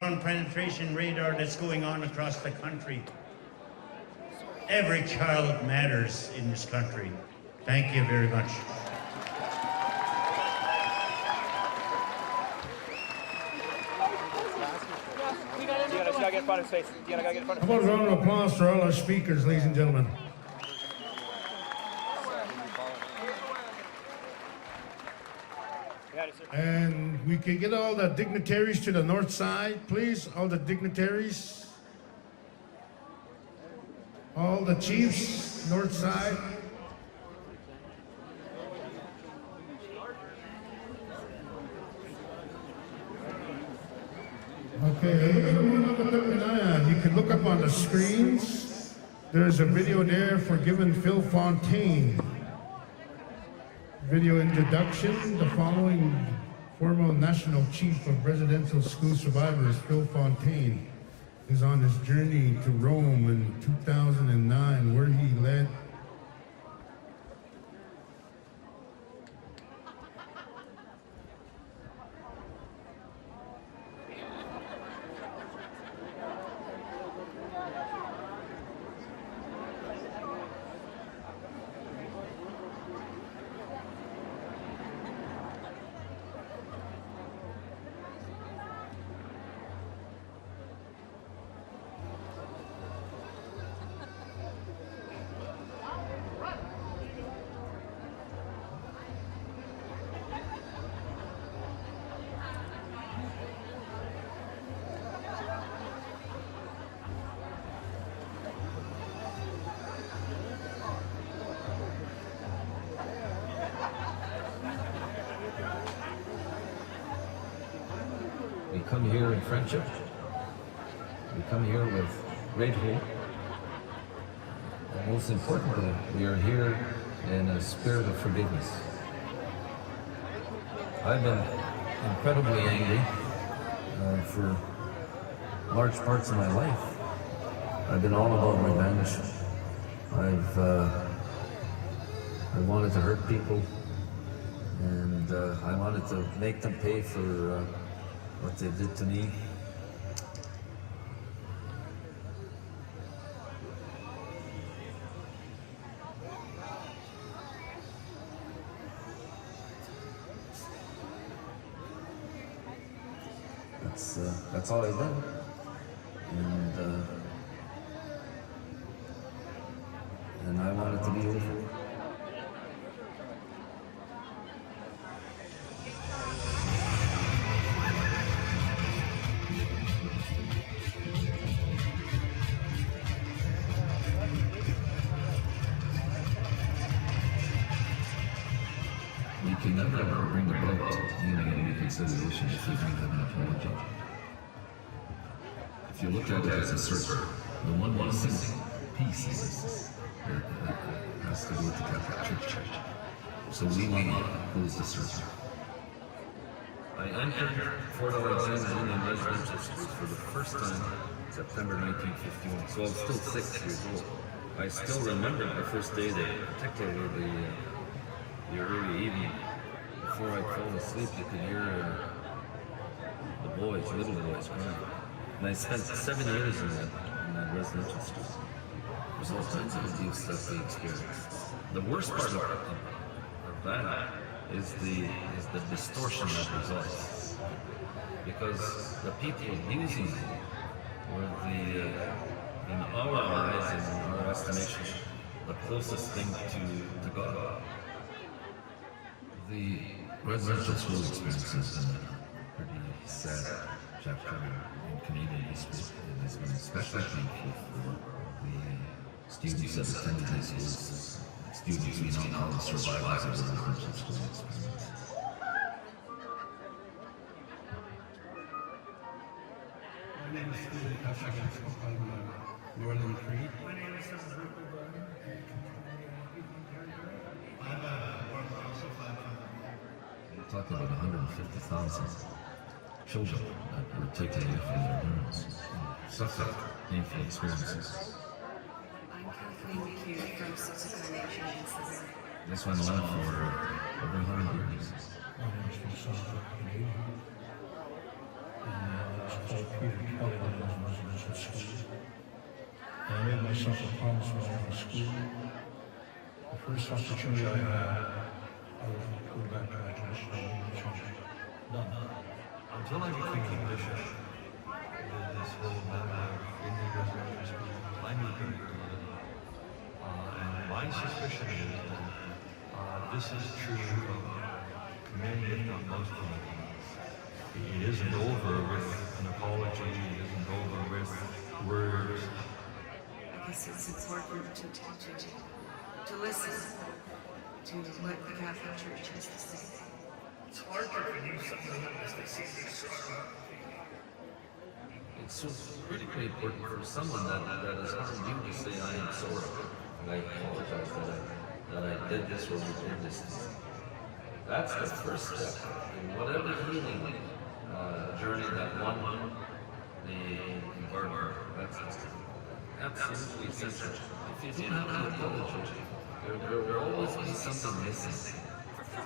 penetration radar that's going on across the country. Every child matters in this country. Thank you very much. How about a round of applause for all our speakers, ladies and gentlemen. And we can get all the dignitaries to the north side, please. All the dignitaries. All the chiefs, north side. Okay, you can look up on the screens. There's a video there for giving Phil Fontaine. Video introduction. The following former National Chief of Residential School Survivors, Phil Fontaine, is on his journey to Rome in 2009, where he led We come here in friendship. We come here with great hope. And most importantly, we are here in a spirit of forgiveness. I've been incredibly angry for large parts of my life. I've been all about revenge. I wanted to hurt people, and I wanted to make them pay for what they did to me. That's all I've done. And I want it to be over. You can never bring about unity and reconciliation if you don't have an apology. If you look at it as a circle, the one missing piece is that has to do with the Catholic Church. So we want to close the circle. I entered Fort Alexander Indian Residential School for the first time in September 1951, so I was still 6 years old. I still remember the first day there, particularly the early evening. Before I fall asleep, you could hear the boys, little boys, crying. And I spent 7 years in that residential school. There's all kinds of abuse that we experienced. The worst part of that is the distortion that results. Because the people abusing me were in our eyes and in our estimation, the closest thing to God. The residential school experience has been a pretty sad chapter in Canadian history. It has been especially painful for the students that attended these schools, students we now call the survivors of the residential school experience. My name is Stephen Kashagan from Northern Cree. My name is We're talking about 150,000 children that were taken away from their parents and suffered painful experiences. I'm Kathleen McHugh from Subsequent Nation in Sydney. This went on for over 100 years. My name is Peter. myself a promise when I was in school. The first opportunity I had, I was going back to my traditional English. None. Until I became a bishop, this whole matter of Indian reservation, I knew very clearly. And my suspicion is that this is true of many, if not most Canadians. It isn't over with an apology, it isn't over with words. I guess it's important to listen to what the Catholic Church has to say. It's hard to produce something as they see things strong. It's so critically important for someone that has harmed you to say, I am sorry, and I apologize that I did this or we did this. That's the first step in whatever healing journey that one may embark on. That's absolutely essential. If you don't have an apology, there will always be something missing.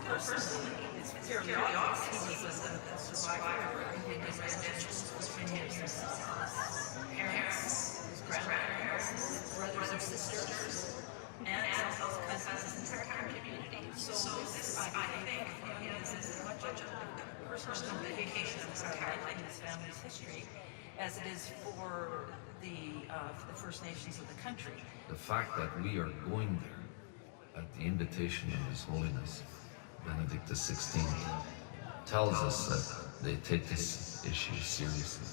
Personally, it's fairly obvious he was a survivor of Indian residential schools for many years. His parents, his grandparents, his brothers and sisters, and some of his cousins, his entire community. So this, I think, for him is as much a personal vindication of his entire life and his family's history as it is for the First Nations of the country. The fact that we are going there at the invitation of His Holiness Benedict XVI tells us that they take this issue seriously.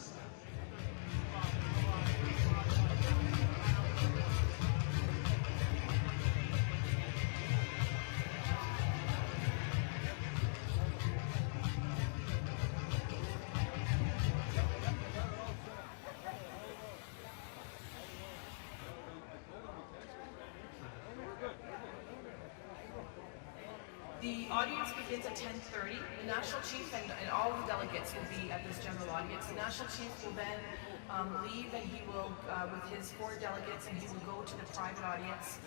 The audience begins at 10:30. The National Chief and all the delegates will be at this general audience. The National Chief will then leave and he will, with his 4 delegates, and he will go to the private audience.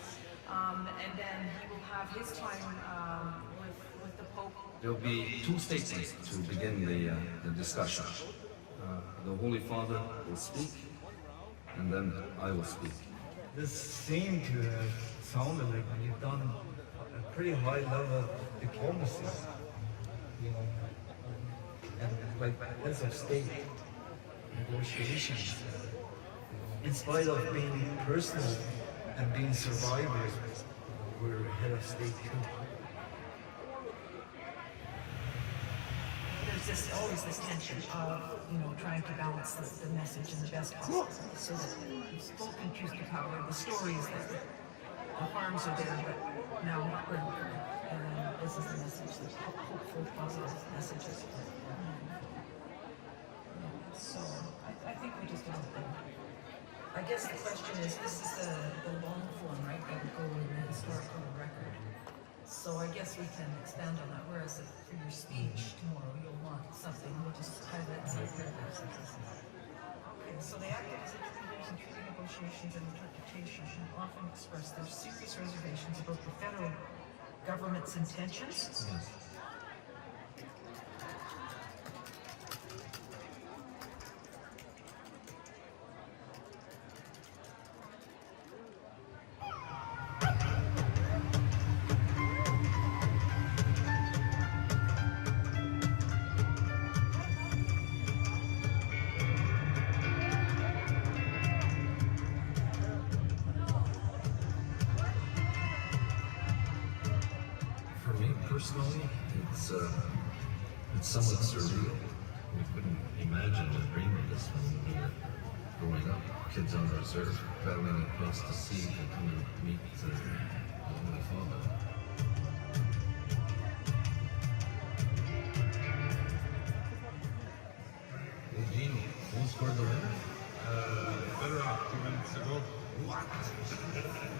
And then he will have his time with the Pope. There'll be 2 statements to begin the discussion. The Holy Father will speak, and then I will speak. This seemed to have sounded like you've done a pretty high level diplomacy, you know, and like heads of state negotiations. In spite of being personal and being survivors, we're head of state too. There's always this tension of, trying to balance the message in the best possible. So that you've spoken truth to power. The story is that the harms are there, but now we're and this is the message, the hopeful, positive messages. So I think we just don't think. I guess the question is, this is the long form, right? That would go in the historical record. So I guess we can expand on that. Whereas for your speech tomorrow, you'll want something. We'll just highlight some paragraphs. Okay, so the active executives in treaty negotiations and interpretation often express their serious reservations about the federal government's intentions. Yes. For me personally, it's somewhat surreal. We couldn't imagine or dream of this when we were growing up. Kids on reserve, traveling across the sea to come and meet the Holy Father. Eugene, who scored the winner? Better off 2 minutes ago. What?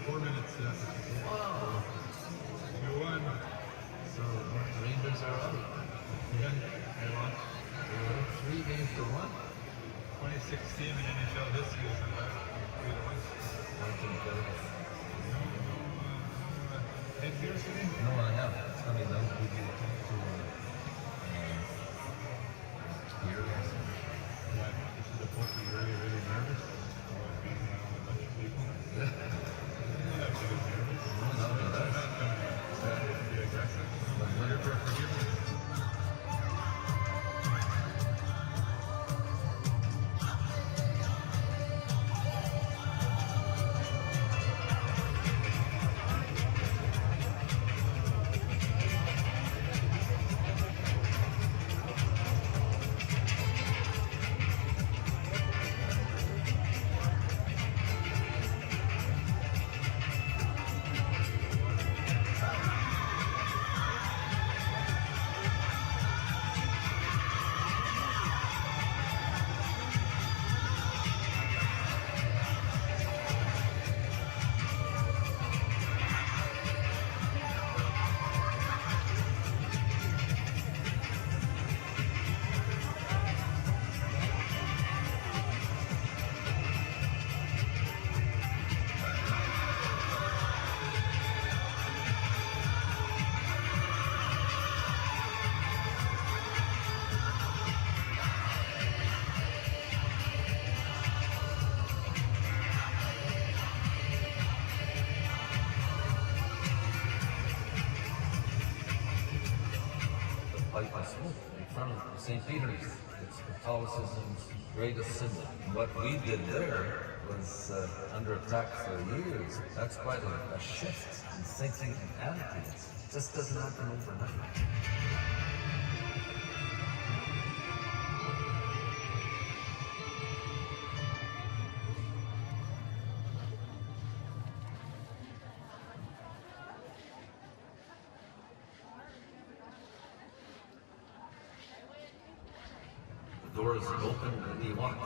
4 minutes, yes. Wow. You won. So Rangers are out. Yeah, I watched They won 3 games to 1. 2016 in NHL history is the last 3-1. Head here today? No, I have. It's coming down to here. Yeah, this is a book you're really, really nervous about being around a bunch of people. front of St. Peter's. It's Catholicism's greatest symbol. And what we did there was under attack for years. That's quite a shift in thinking and attitudes. It just doesn't happen overnight. The doors opened and he walked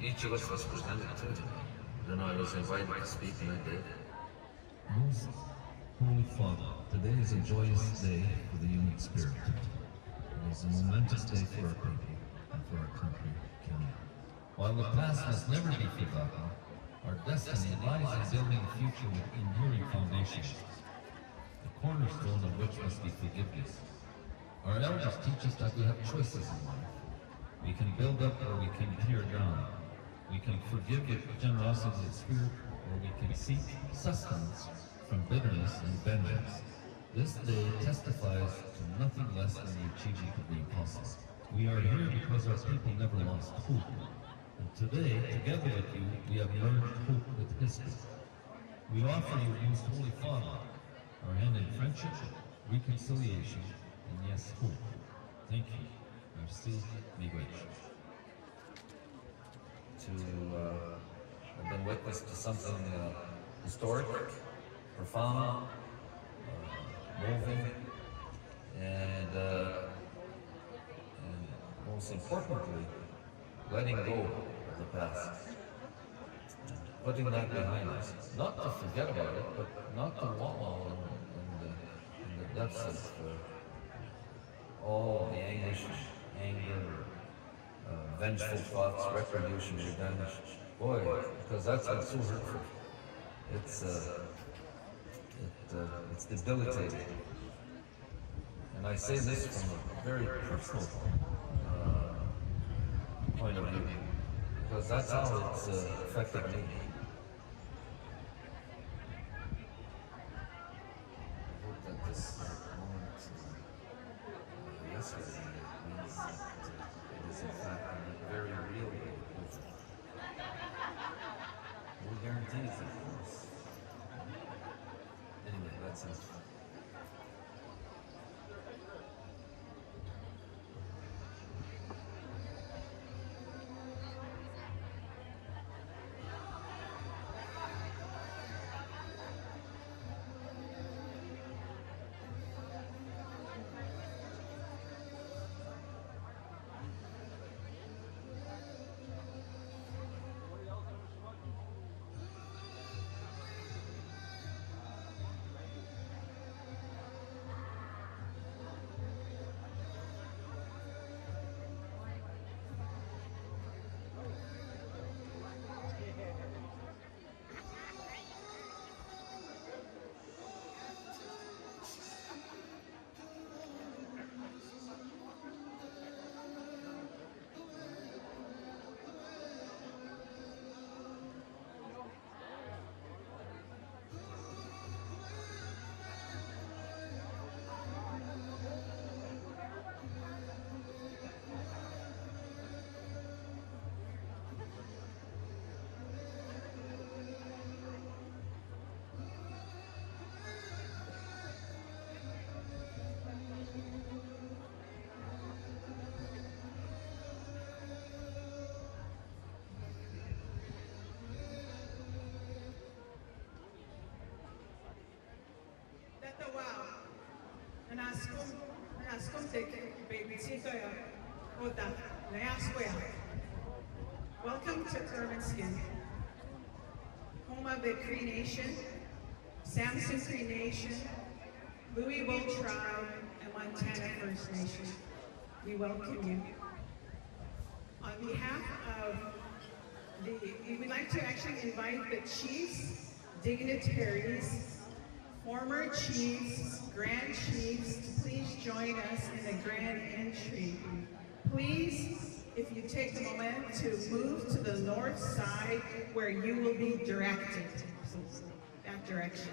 in. Each of us was presented to him. Then I was invited to speak and I did. Most Holy Father, today is a joyous day for the human spirit. It is a momentous day for our people and for our country, Kenya. While the past must never be forgotten, our destiny lies in building a future with enduring foundations, the cornerstone of which must be forgiveness. Our elders teach us that we have choices in life. We can build up or we can tear down. We can forgive with generosity of spirit, or we can seek sustenance from bitterness and vengeance. This day testifies to nothing less than the achievement of the impossible. We are here because our people never lost hope. And today, together with you, we have learned hope with history. We offer you, most Holy Father, our hand in friendship, reconciliation, and yes, hope. Thank you. Merci, miigwech. I've been witness to something historic, profound, moving, and most importantly, letting go of the past, putting that behind us. Not to forget about it, but not to wallow in the depths of all the anguish, anger, vengeful thoughts, retribution, revenge. Boy, because that's what's so hurtful. It's debilitating. And I say this from a very personal point of view, because that's how it's affected me. I hope that this moment yesterday means that it is in fact a very real way. No guarantees, of course. Anyway, that's it. Welcome to Urban Skin, home of the Cree Nation, Samson Cree Nation, Louisville Tribe, and Montana First Nation. We welcome you. On behalf of we'd like to actually invite the chiefs, dignitaries, former chiefs, grand chiefs, to please join us in the grand entry. Please, if you take a moment to move to the north side where you will be directed, so that direction.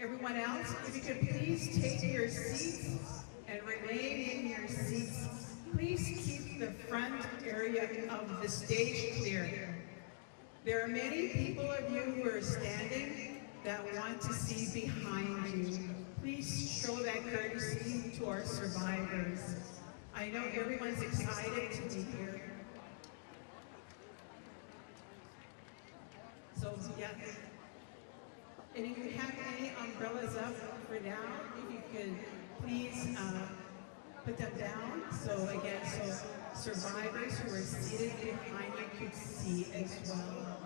Everyone else, if you could please take your seats and remain in your seats. Please keep the front area of the stage clear. There are many people of you who are standing that want to see behind you. Please show that courtesy to our survivors. I know everyone's excited to be here. So, yeah. And if you have any umbrellas up for now, if you could please put them down. So again, so survivors who are seated behind you could see as well.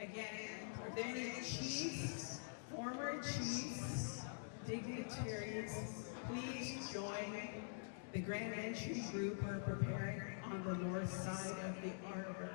Again, are there any chiefs, former chiefs, dignitaries, please join the grand entry group who are preparing on the north side of the arbor.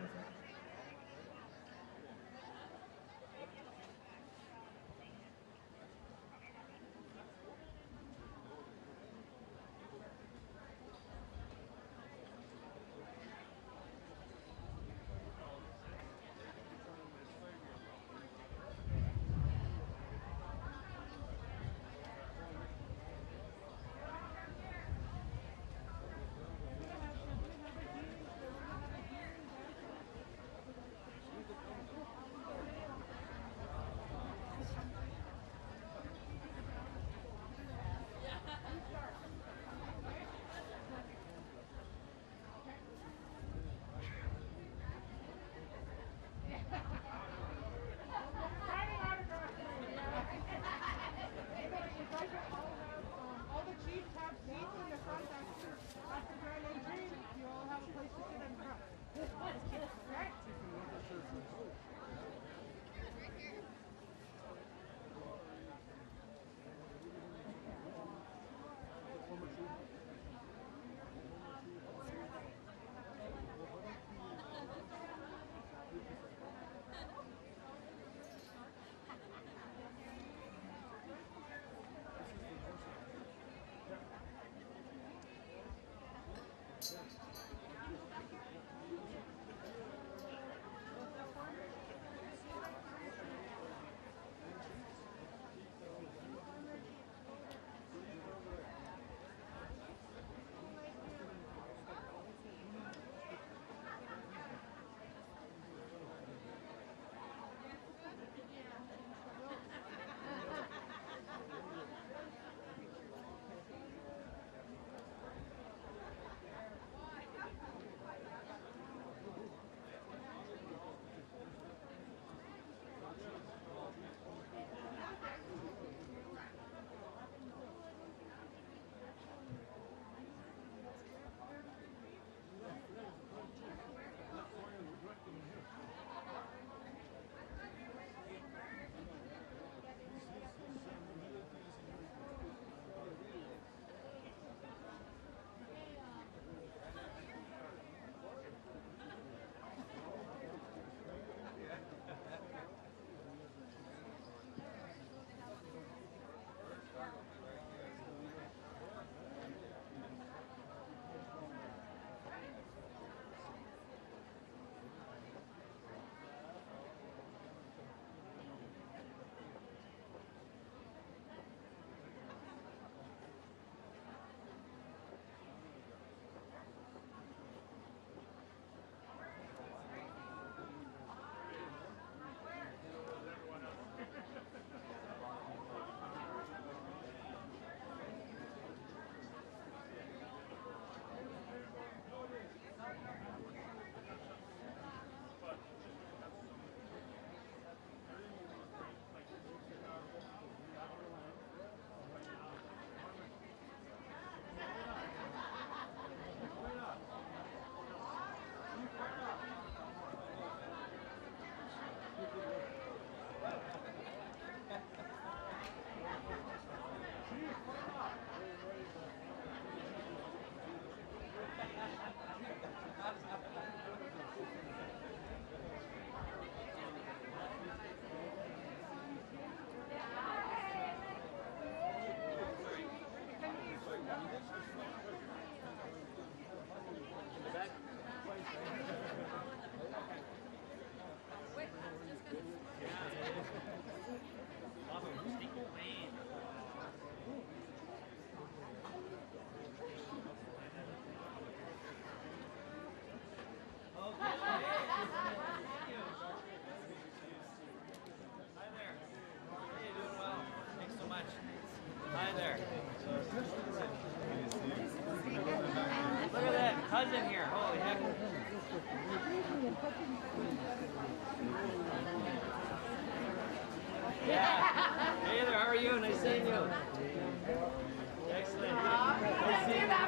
Hey there, how are you? Nice seeing you. Excellent. Nice seeing you.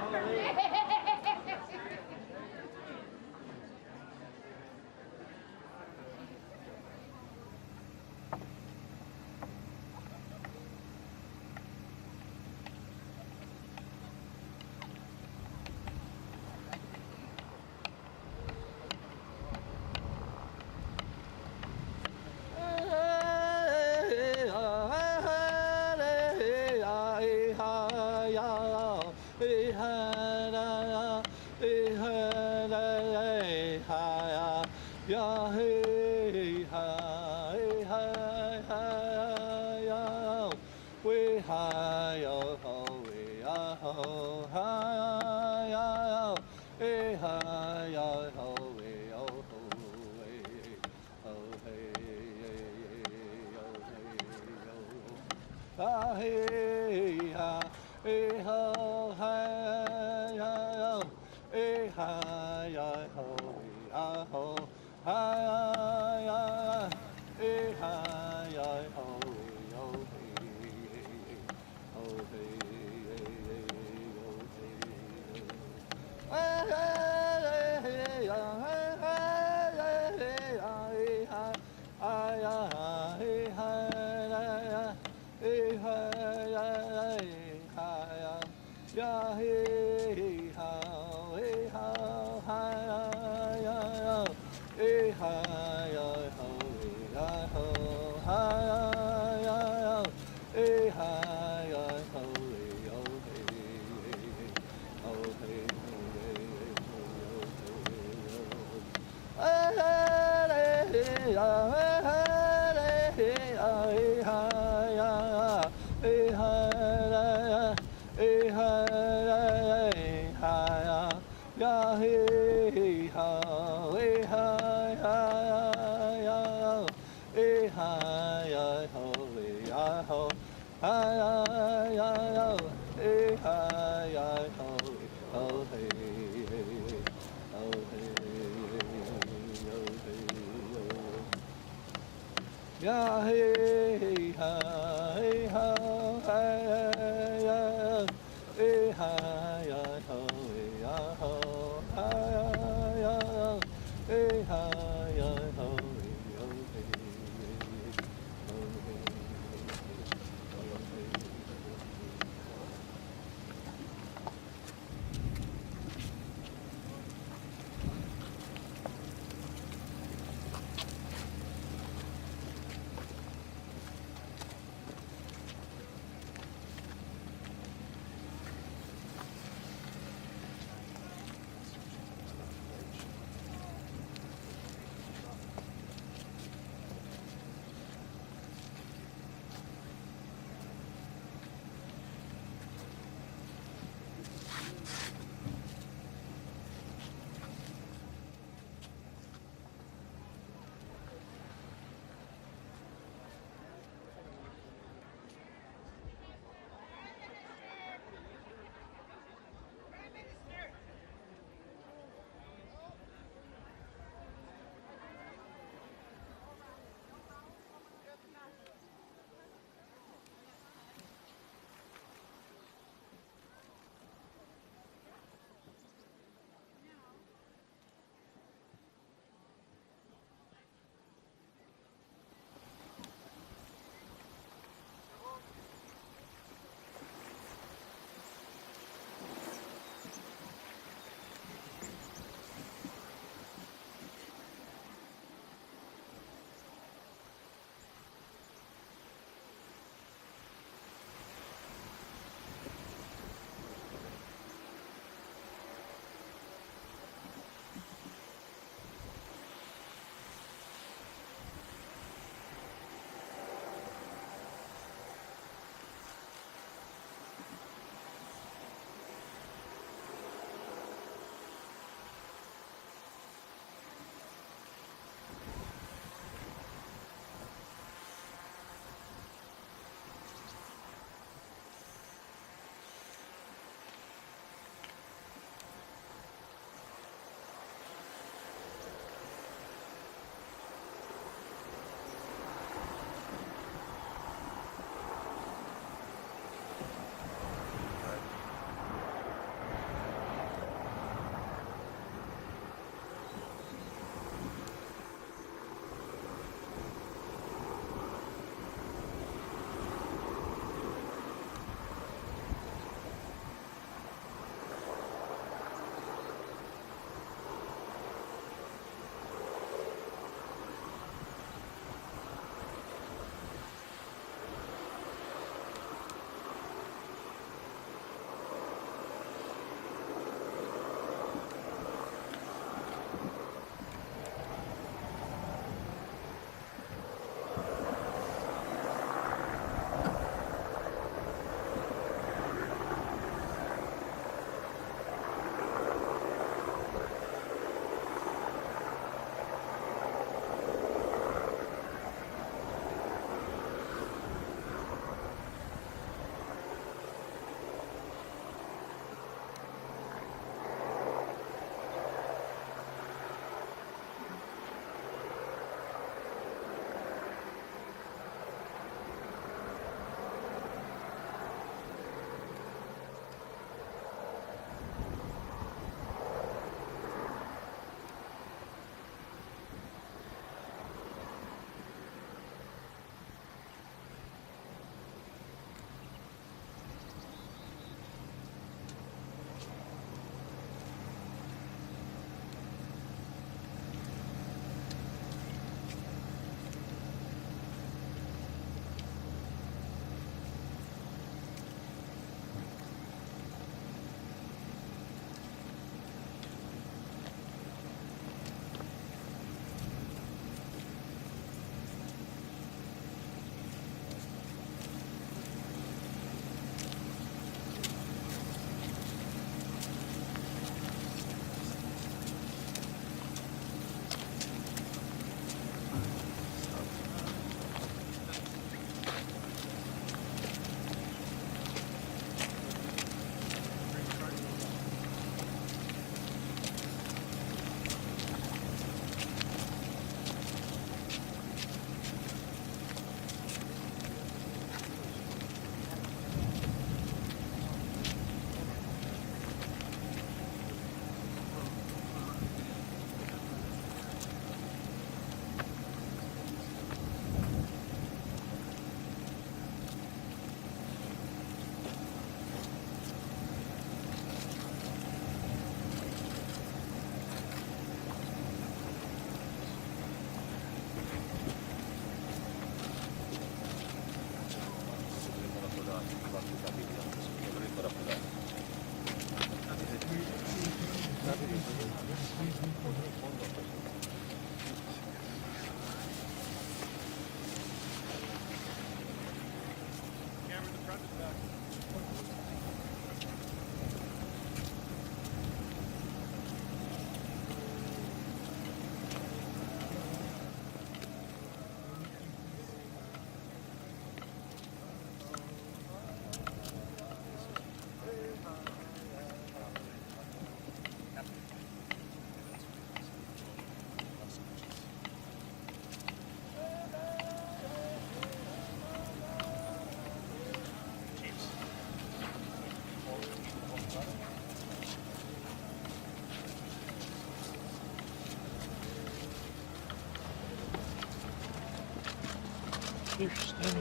Interesting,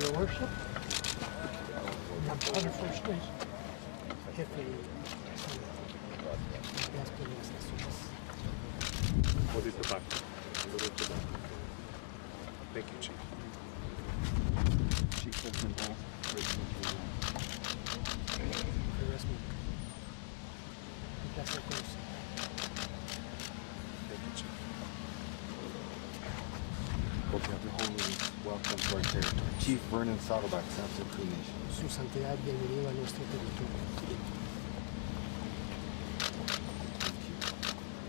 your worship. On the first days. Jefe What is the back? Thank you, Chief. Chief President Hall. Thank you, Chief. Hope you have your holy welcome to our territory. Chief Vernon Saddleback, Samson Cree Nation. Su santidad, bienvenido a nuestro territorio.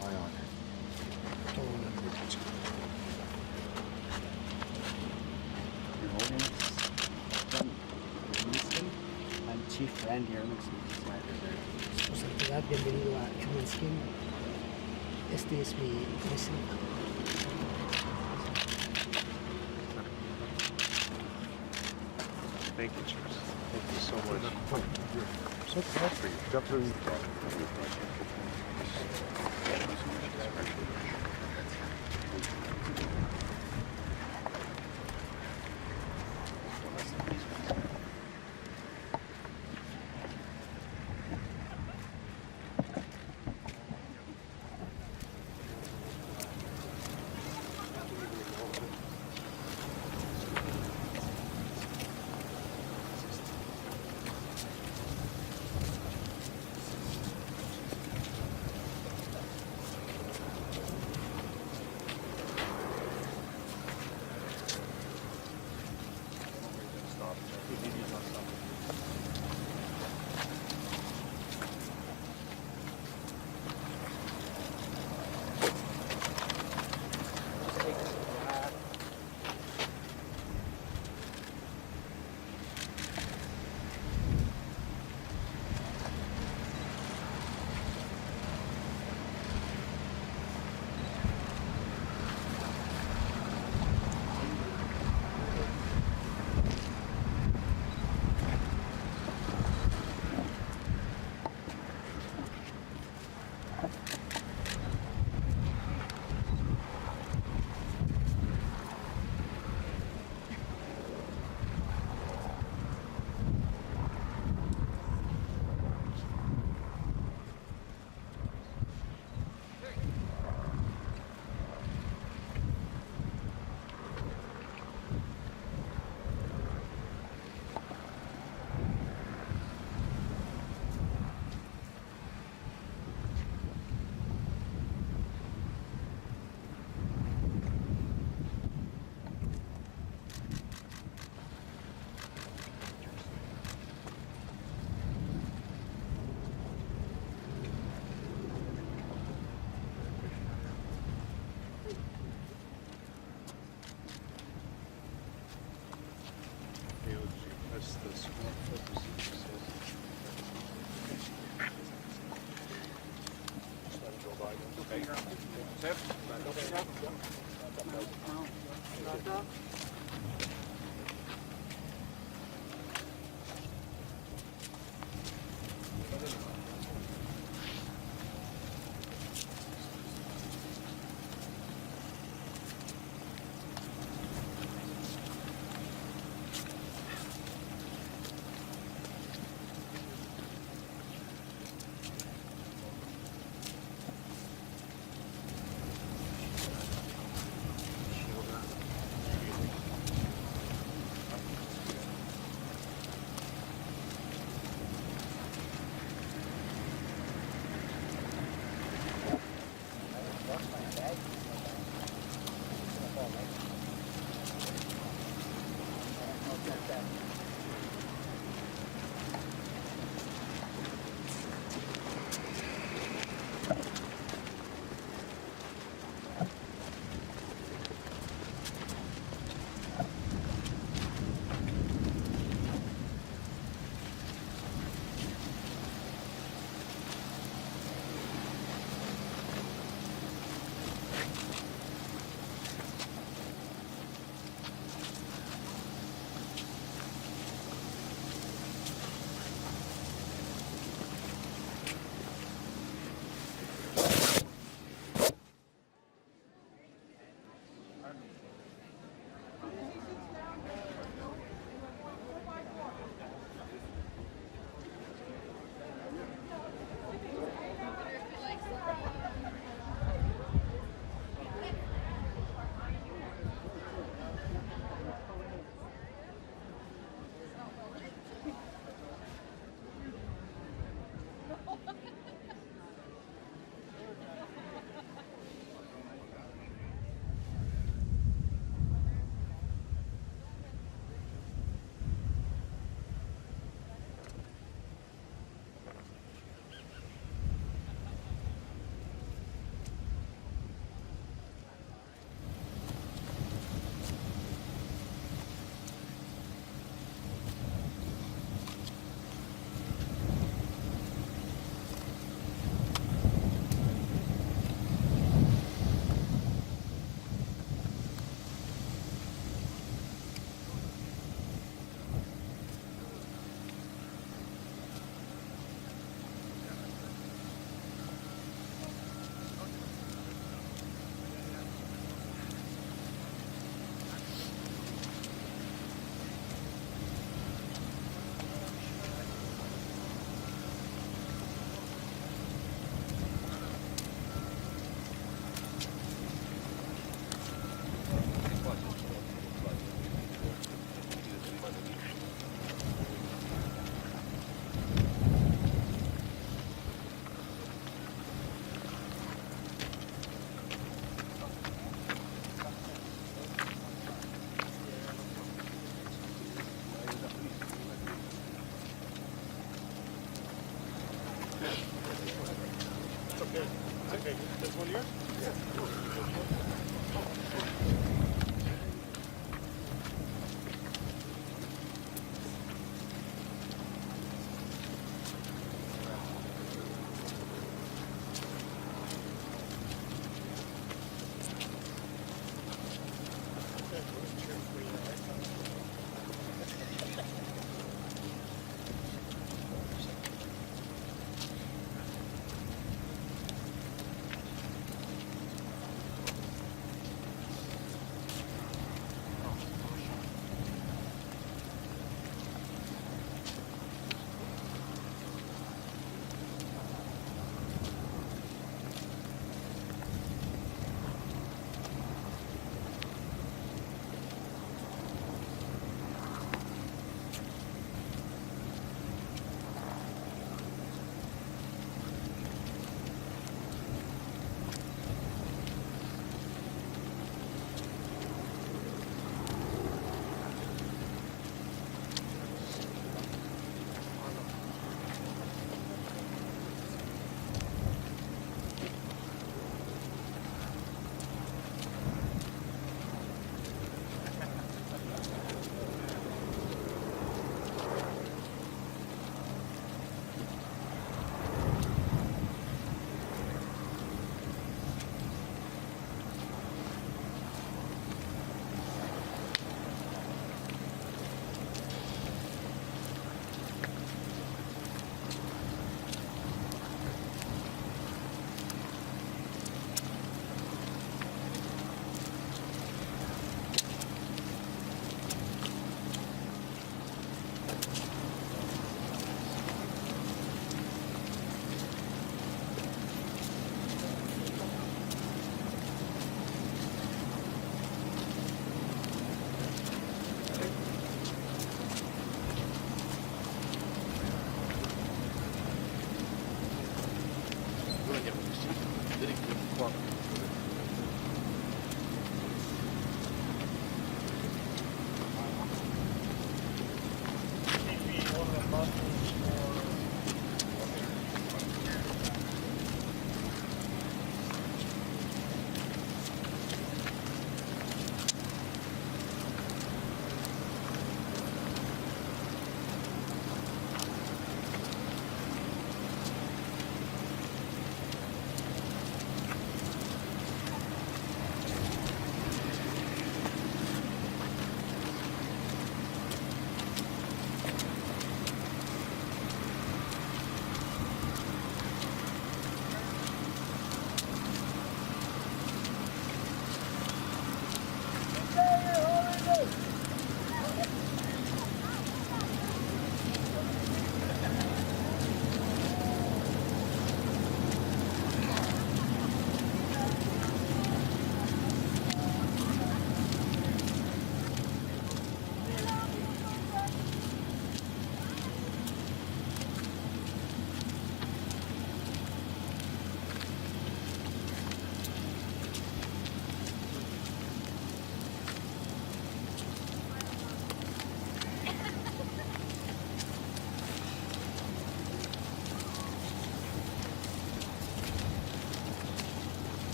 My honor. Todo honor. Your Holiness, Winston, I'm Chief Randy Erlinson. Su santidad, bienvenido a Erlinskin. Este es mi precinto. Thank you, Chief. Thank you so much. So proud for you. Definitely proud.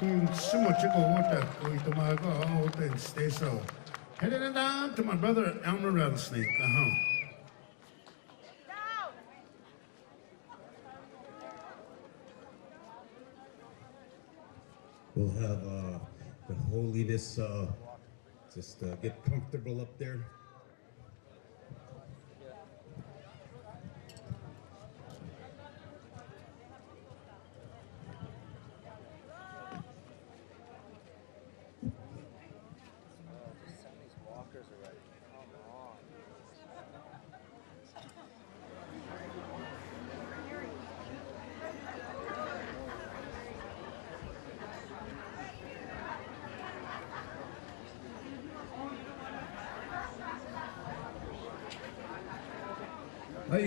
Ito yung sumo chiko wata ko ito mga ko ang hotel steso Heading it down to my brother Elmer Rattlesnake. We'll have the holiness just get comfortable up there. Hai.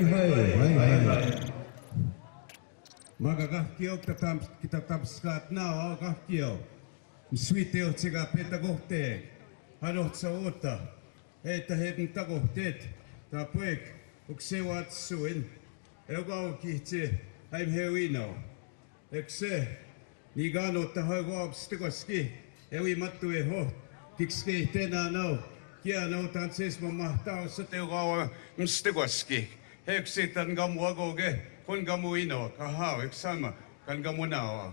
Maga kahkio kita tabskat na kahkio. Mswite o tiga peta gohte. Harot sa ota. Eta hedin tagohtet. Tapuek uksewat suin. Ego kihti haim hewino. Ekse nigano tahago obstikoski. Ewi matu eho. Kikske tena no. Kia no tanses mamahta sa teo mstikoski. Heksitan gamuagoge, kun gamuino, kahaw, eksama, kan gamunawa.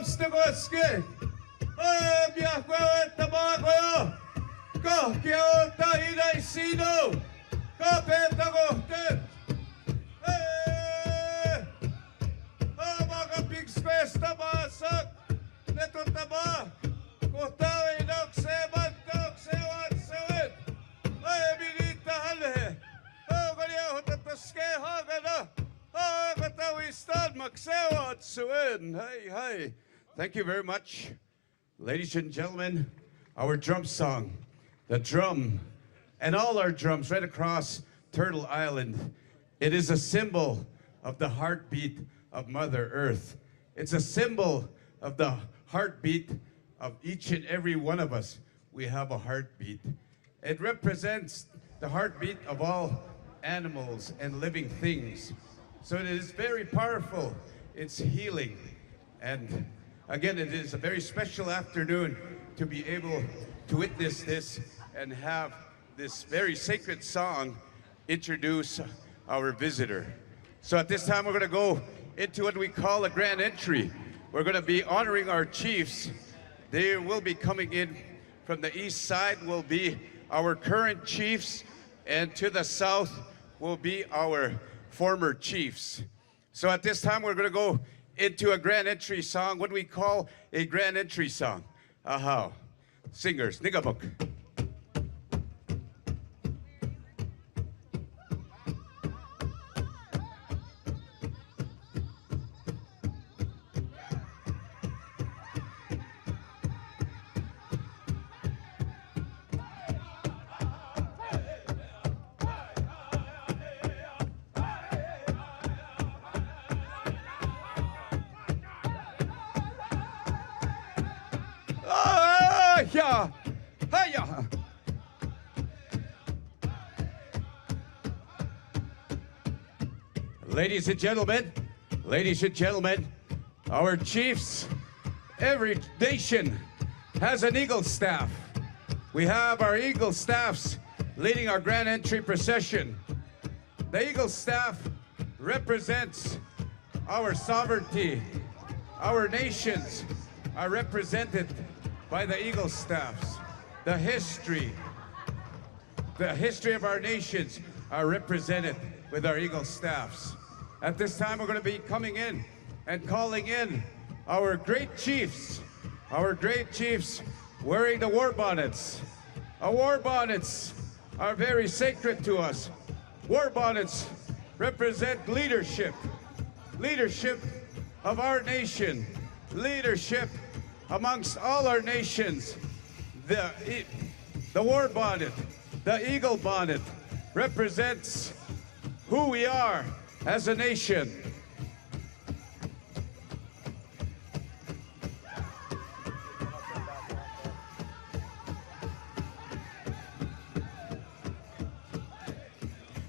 Obstikoski! Biakwe tabakoyo! Kahkio tahinay sino! Kapeta kohtet! Mga big space tabasak! Neto taba! Kohtawi nokseban koksewan sewet! Ay, binita halhe! Kanya hotataske hagana! Katawistan maksewa at sewin! Hey! Thank you very much. Ladies and gentlemen, our drum song, the drum, and all our drums right across Turtle Island. It is a symbol of the heartbeat of Mother Earth. It's a symbol of the heartbeat of each and every one of us. We have a heartbeat. It represents the heartbeat of all animals and living things. So it is very powerful. It's healing. And again, it is a very special afternoon to be able to witness this and have this very sacred song introduce our visitor. So at this time, we're going to go into what we call a grand entry. We're going to be honoring our chiefs. They will be coming in from the east side will be our current chiefs, and to the south will be our former chiefs. So at this time, we're going to go into a grand entry song, what we call a grand entry song. Aha. Singers, Nigabuk. Hiya! Ladies and gentlemen, our chiefs, every nation has an eagle staff. We have our eagle staffs leading our grand entry procession. The eagle staff represents our sovereignty. Our nations are represented by the eagle staffs. The history of our nations are represented with our eagle staffs. At this time, we're going to be coming in and calling in our great chiefs wearing the war bonnets. Our war bonnets are very sacred to us. War bonnets represent leadership of our nation, leadership amongst all our nations. The war bonnet, the eagle bonnet, represents who we are as a nation.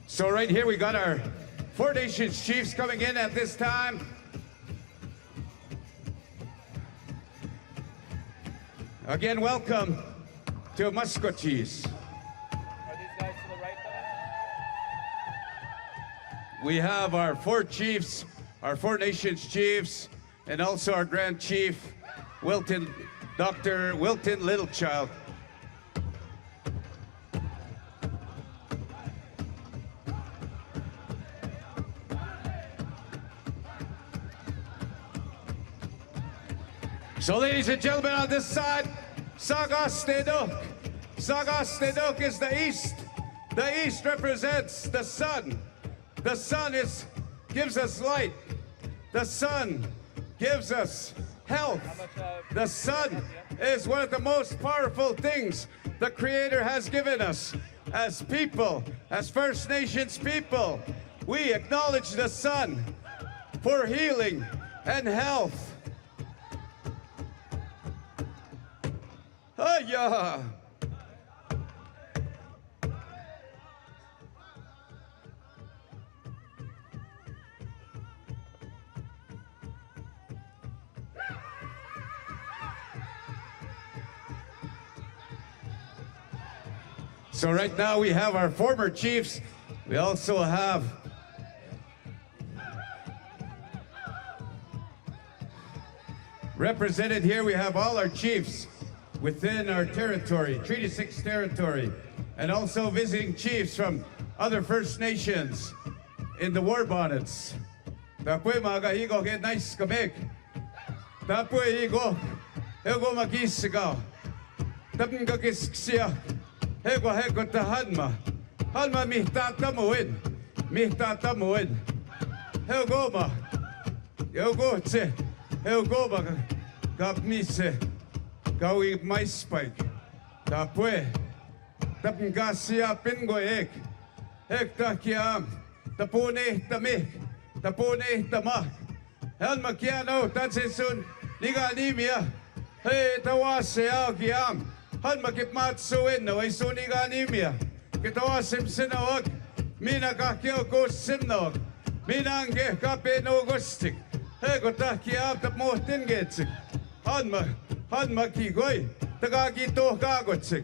So right here we got our Four Nations chiefs coming in at this time. Again, welcome to Maskwacis. We have our four chiefs, our Four Nations chiefs, and also our Grand Chief, Dr. Wilton Littlechild. So ladies and gentlemen, on this side, Sagastedok. Sagastedok is the east. The east represents the sun. The sun gives us light. The sun gives us health. The sun is one of the most powerful things the Creator has given us. As people, as First Nations people, we acknowledge the sun for healing and health. Yeah. So right now we have our former chiefs. We also have represented here, we have all our chiefs within our territory, Treaty 6 territory, and also visiting chiefs from other First Nations in the war bonnets. Tapos mga kaigo kay nice kamig. Tapos igo, ego magisigaw. Tapos kakissiya, ego tahanma. Hanma mihtatamuin, mihtatamuin. Ego ma, ego tse, ego ma kapmise. Gawi mais spike. Tapos, tapngasiya pingoek. Hekta kiam. Tapune tamik. Tapune tamak. Hel makiano tansisun. Liga anemia. Hey, tawasya kiam. Hal makipmatsuin no ay suniga anemia. Kitawasim sinawag. Mina kakyo ko simnog. Minangge kape no gustik. Hey, kota kiam tapmuhtin getsik. Han makigoy, tagagito kagotsik.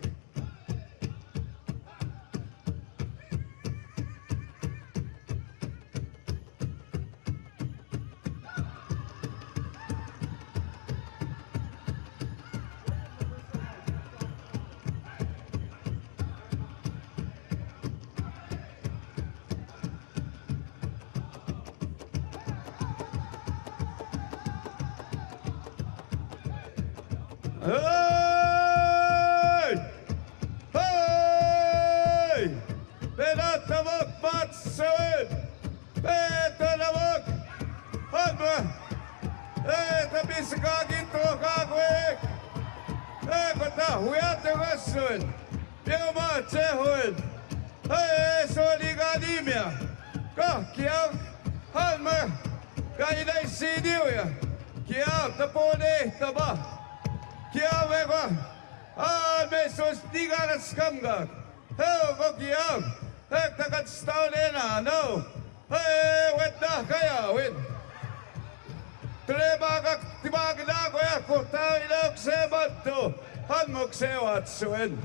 Hey! Hey! Penatawag patsawid! Penatawag! Hanma! Hey, tabi sa kagito kagwik! Hey, kata, huyate wasuin! Piyama tsehuin! Hey, soniga anemia! Kiyaw! Hanma! Kainay siniw ya! Kiyaw, tapone, taba! Kiam ego, mesos digaras kamga. Heo go kiam, takat staunena no. Hey, wetna kaya win. Treba tibag na ko ya kota ilok sebato. Hanmok sewat suin.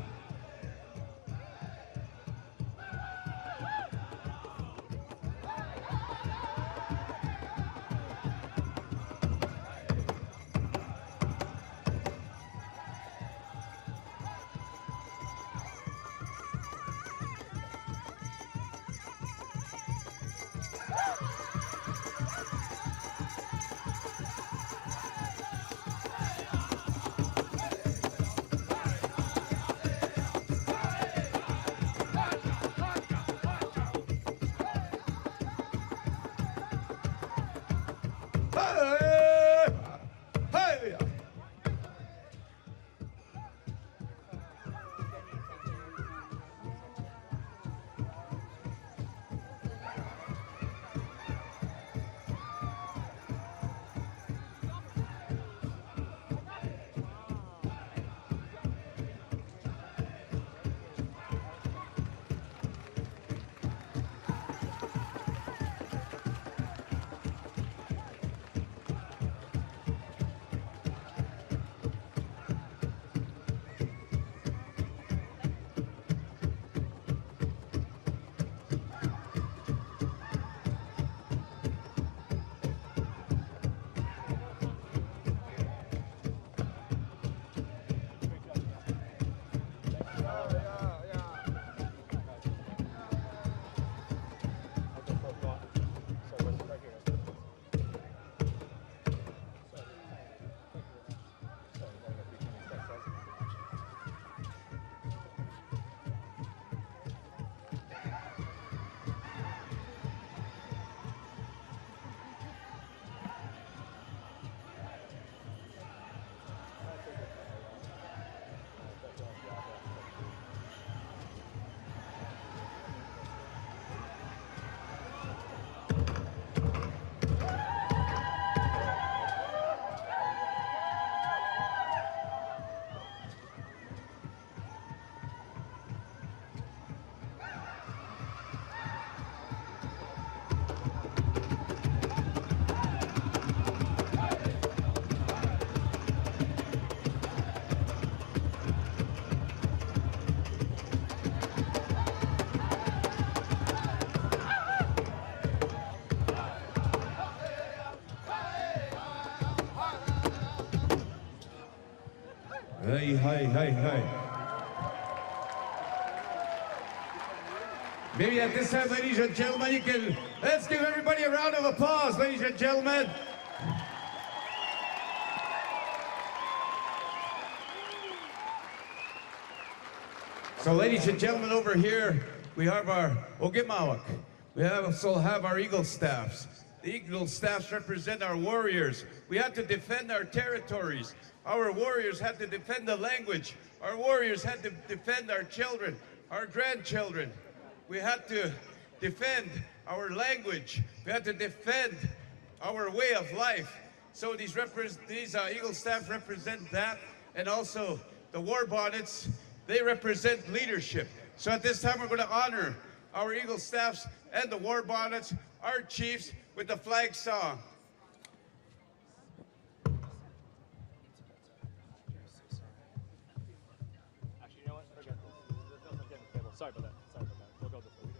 Hey, hi, hi, hi. Maybe at this time, ladies and gentlemen, let's give everybody a round of applause, ladies and gentlemen. So, ladies and gentlemen, over here, we have our Ogimawak. We also have our Eagle Staffs. The Eagle Staffs represent our warriors. We had to defend our territories. Our warriors had to defend the language. Our warriors had to defend our children, our grandchildren. We had to defend our language. We had to defend our way of life. So these Eagle Staff represent that, and also the War Bonnets, they represent leadership. So at this time, we're going to honor our Eagle Staffs and the War Bonnets, our chiefs, with the flag song. Actually, you know what? Forget this. There's nothing getting the table. Sorry about that. Sorry about that. We'll go this way.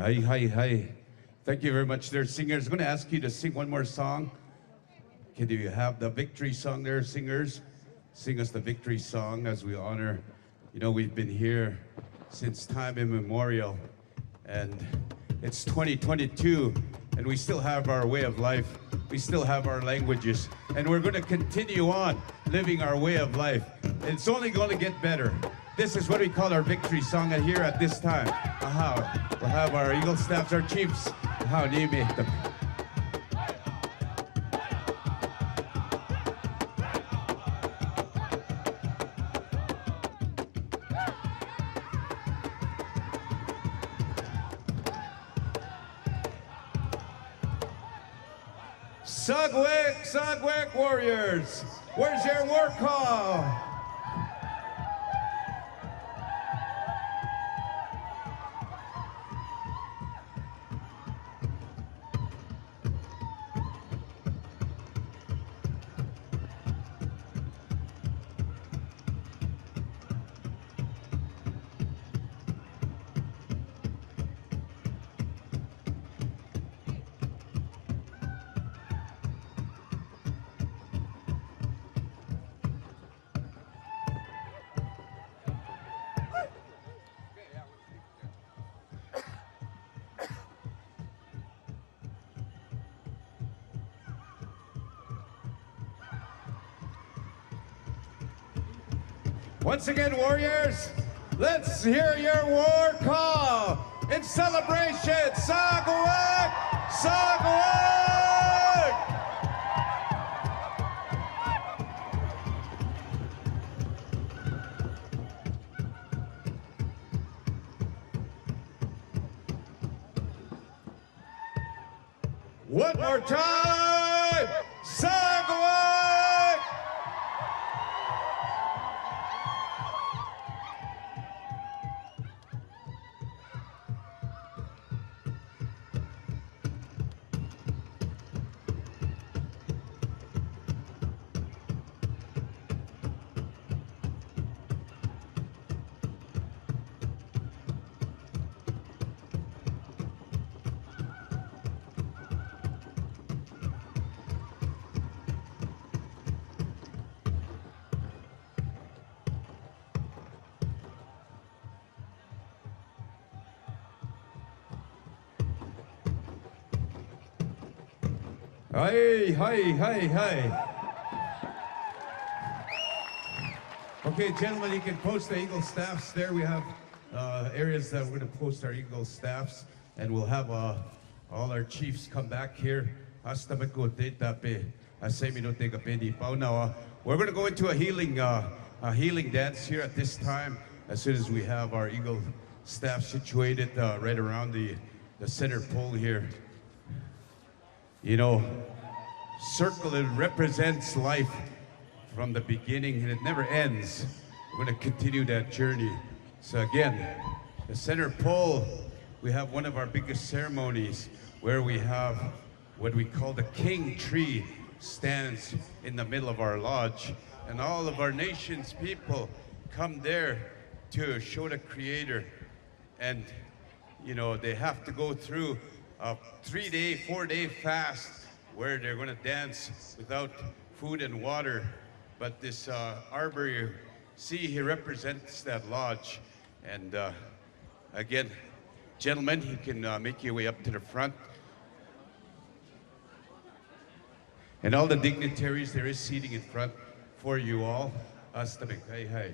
Hi, hi, hi. Thank you very much there, singers. I'm going to ask you to sing one more song. Can you have the victory song there, singers? Sing us the victory song as we honor, you know, we've been here since time immemorial, and it's 2022, and we still have our way of life. We still have our languages, and we're going to continue on living our way of life. It's only going to get better. This is what we call our victory song here at this time. Aha, we'll have our Eagle Staffs, our chiefs. Aha, name it. Sagwek warriors, where's your war call? Once again, warriors, let's hear your war call in celebration. Sagawak! Sagawak! One more time! Sagawak! Hi, hi, hi, hi. Okay, gentlemen, you can post the Eagle staffs there. We have areas that we're going to post our Eagle staffs, and we'll have all our chiefs come back here. Hasta tape, now, we're going to go into a healing dance here at this time, as soon as we have our Eagle staff situated right around the center pole here. You know, circle, it represents life from the beginning, and it never ends. We're going to continue that journey. So again, the center pole, we have one of our biggest ceremonies where we have what we call the king tree stands in the middle of our lodge, and all of our nation's people come there to show the Creator. And you know, they have to go through a 3-day, 4-day fast where they're going to dance without food and water. But this arbor you see, he represents that lodge. And again, gentlemen, you can make your way up to the front. And all the dignitaries, there is seating in front for you all. Hasta hey, hey.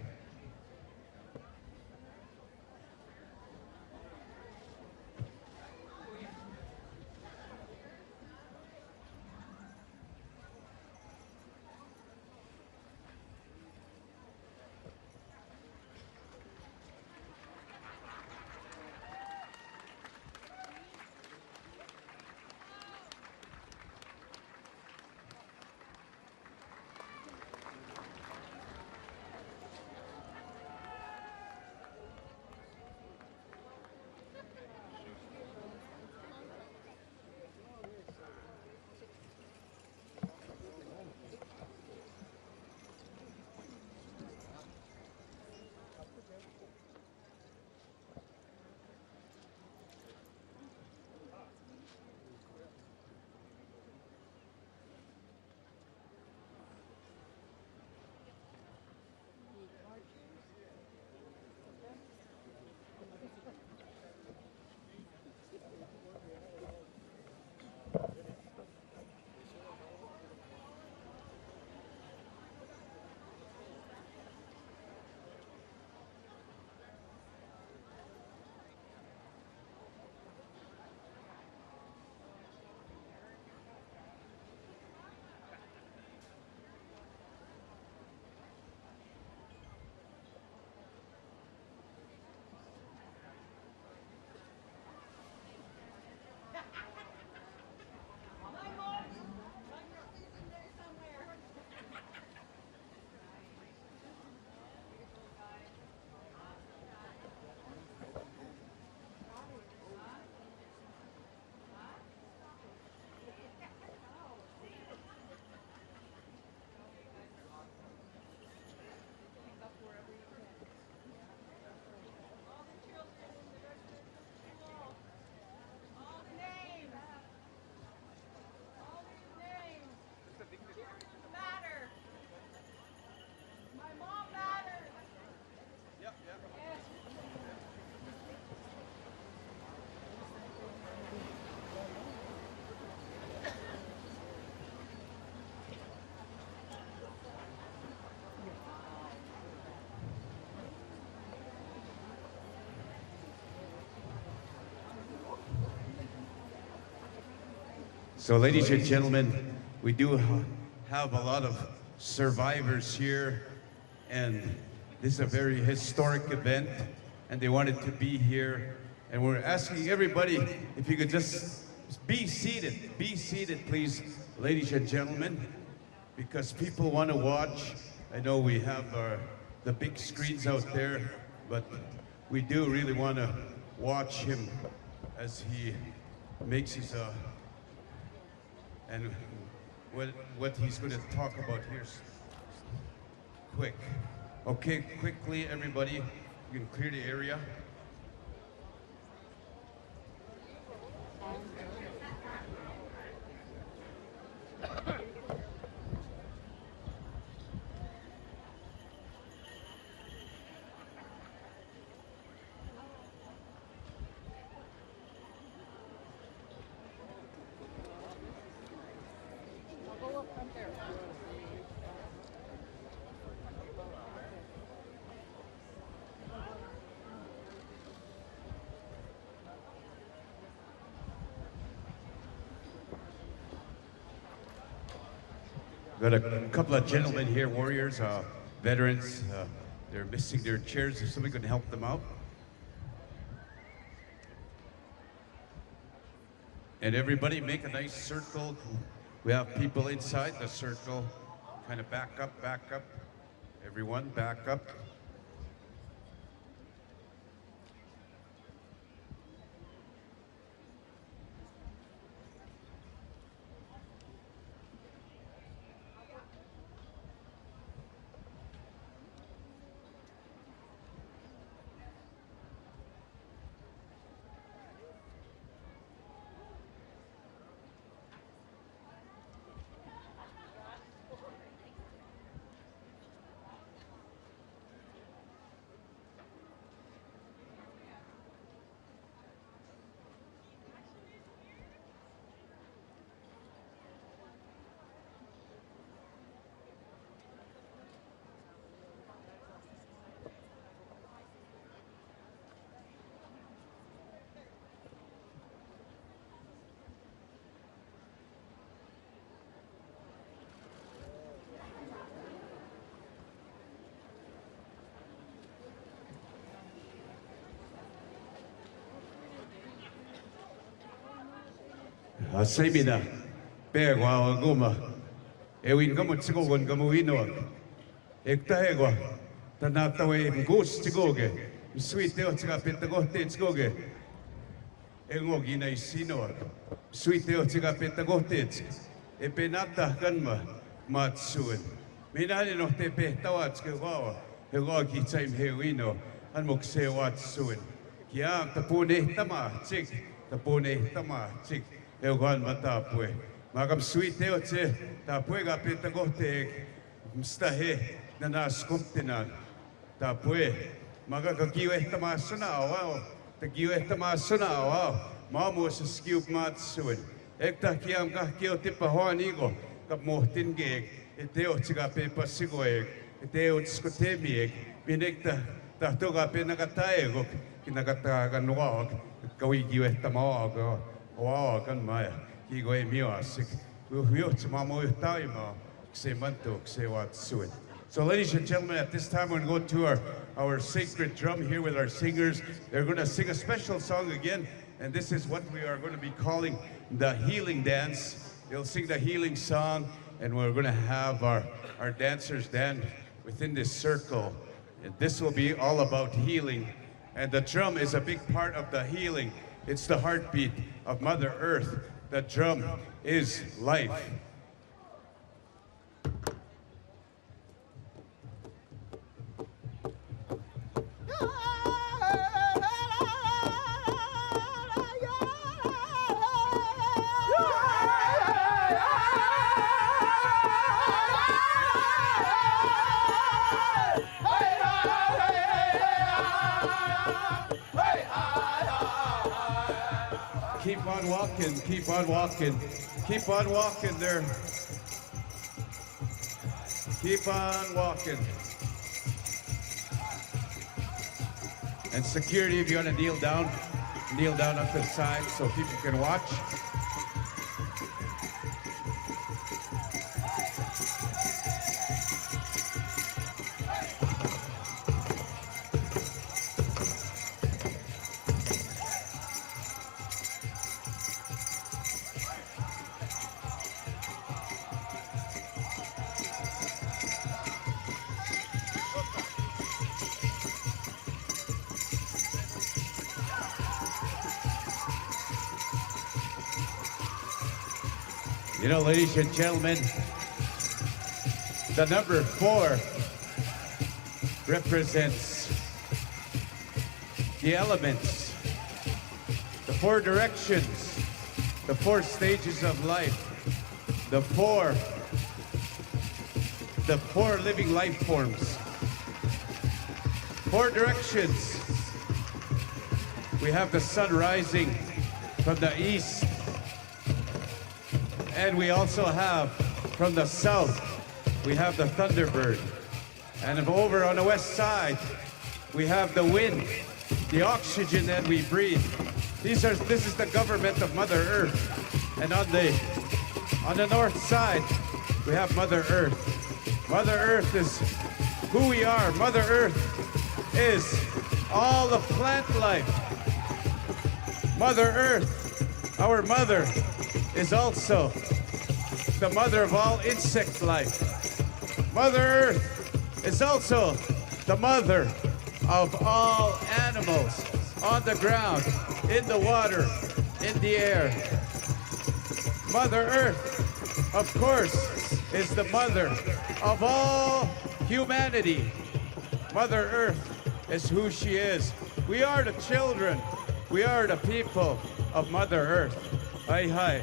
So ladies and gentlemen, we do have a lot of survivors here, and this is a very historic event, and they wanted to be here. And we're asking everybody if you could just be seated, please, ladies and gentlemen, because people want to watch. I know we have the big screens out there, but we do really want to watch him as he makes his and what he's going to talk about here. Quick. Okay, quickly, everybody, you can clear the area. Got a couple of gentlemen here, warriors, veterans. They're missing their chairs. Is somebody going to help them out? And everybody make a nice circle. We have people inside the circle. Kind of back up, back up. Everyone, back up. Saimina, Pegwa, Guma, Ewin Gamutsko, and Gamuino, Ektaegua, Tanatawe, Goose Tigoge, Sweet Teotica Pentagote Goge, Egogina Sino, Sweet Teotica Pentagote, Epenata Ganma, Matsuin, Minani no Tepe Tawatske Wow, Egogi Time Hewino, and Mokse Watsuin, Kiam Tapune Tama, Chick, Tapune Tama, Chick. Ewan matapwe. Magam sweet teote, tapwe gapita gote, mstahe, nanaskumtinan. Tapwe, magagagiwe tamasuna, wow, tagiwe tamasuna, wow, mamu sa skewp matsuin. Ekta kiam kahkio tipahonigo, kapmohtin gig, eteo tsigape pasigoeg, eteo tskotemieg, binekta, tahtoga pinagataegok, kinagatagan wag, kawigiwe tamawago. Wow, kan maya. Kigo e music. So ladies and gentlemen, at this time we're going to go to our sacred drum here with our singers. They're going to sing a special song again, and this is what we are going to be calling the healing dance. They'll sing the healing song, and we're going to have our dancers dance within this circle. And this will be all about healing. And the drum is a big part of the healing. It's the heartbeat of Mother Earth. The drum is life. Keep on walking, keep on walking, keep on walking there. Keep on walking. And security, if you want to kneel down up to the side so people can watch. You know, ladies and gentlemen, the number 4 represents the elements, the 4 directions, the 4 stages of life, the four living life forms. 4 directions. We have the sun rising from the east. And we also have, from the south, we have the Thunderbird. And over on the west side, we have the wind, the oxygen that we breathe. This is the government of Mother Earth. And on the north side, we have Mother Earth. Mother Earth is who we are. Mother Earth is all the plant life. Mother Earth, our mother, is also the mother of all insect life. Mother Earth is also the mother of all animals on the ground, in the water, in the air. Mother Earth, of course, is the mother of all humanity. Mother Earth is who she is. We are the children. We are the people of Mother Earth. Hi, hi.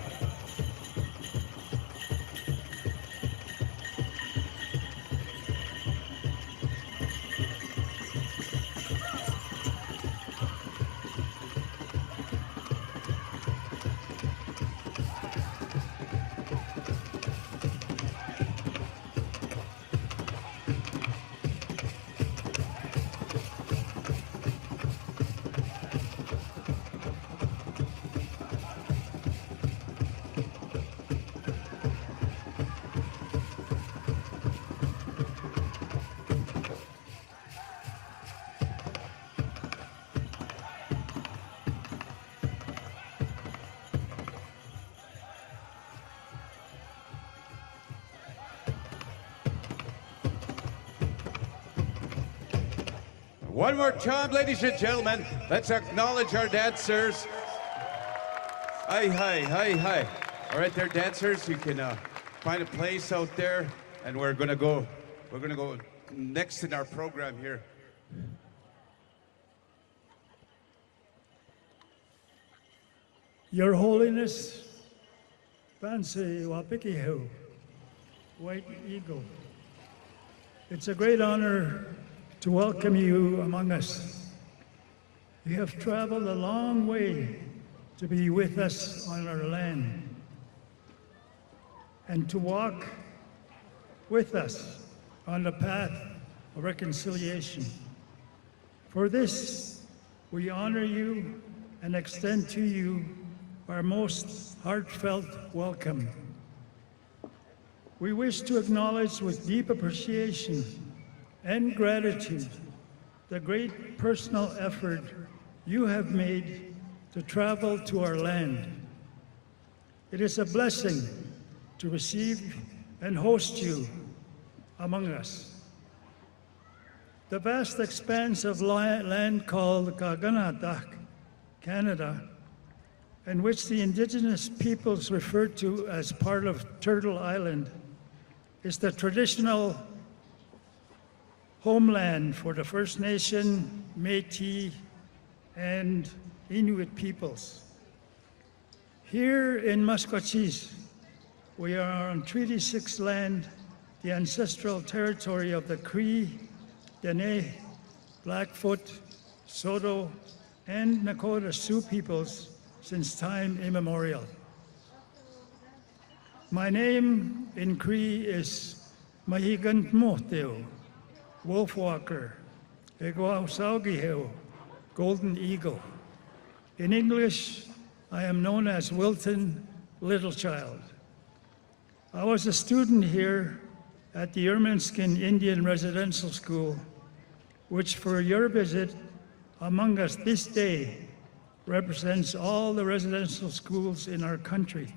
One more time, ladies and gentlemen, let's acknowledge our dancers. Hi, hi, hi, hi. All right, there, dancers, you can find a place out there, and we're gonna go next in our program here. Your Holiness, Fancy Wapikihu, White Eagle. It's a great honor to welcome you among us. You have traveled a long way to be with us on our land and to walk with us on the path of reconciliation. For this, we honor you and extend to you our most heartfelt welcome. We wish to acknowledge with deep appreciation and gratitude the great personal effort you have made to travel to our land. It is a blessing to receive and host you among us. The vast expanse of land called Kaganatak, Canada, and which the Indigenous peoples refer to as part of Turtle Island, is the traditional homeland for the First Nation, Métis, and Inuit peoples. Here in Maskwacis, we are on Treaty 6 land, the ancestral territory of the Cree, Dene, Blackfoot, Saulteaux, and Nakota Sioux peoples since time immemorial. My name in Cree is Mahigant Moteo, Wolfwalker, Egwausaugihew, Golden Eagle. In English, I am known as Wilton Littlechild. I was a student here at the Ermineskin Indian Residential School, which for your visit among us this day represents all the residential schools in our country.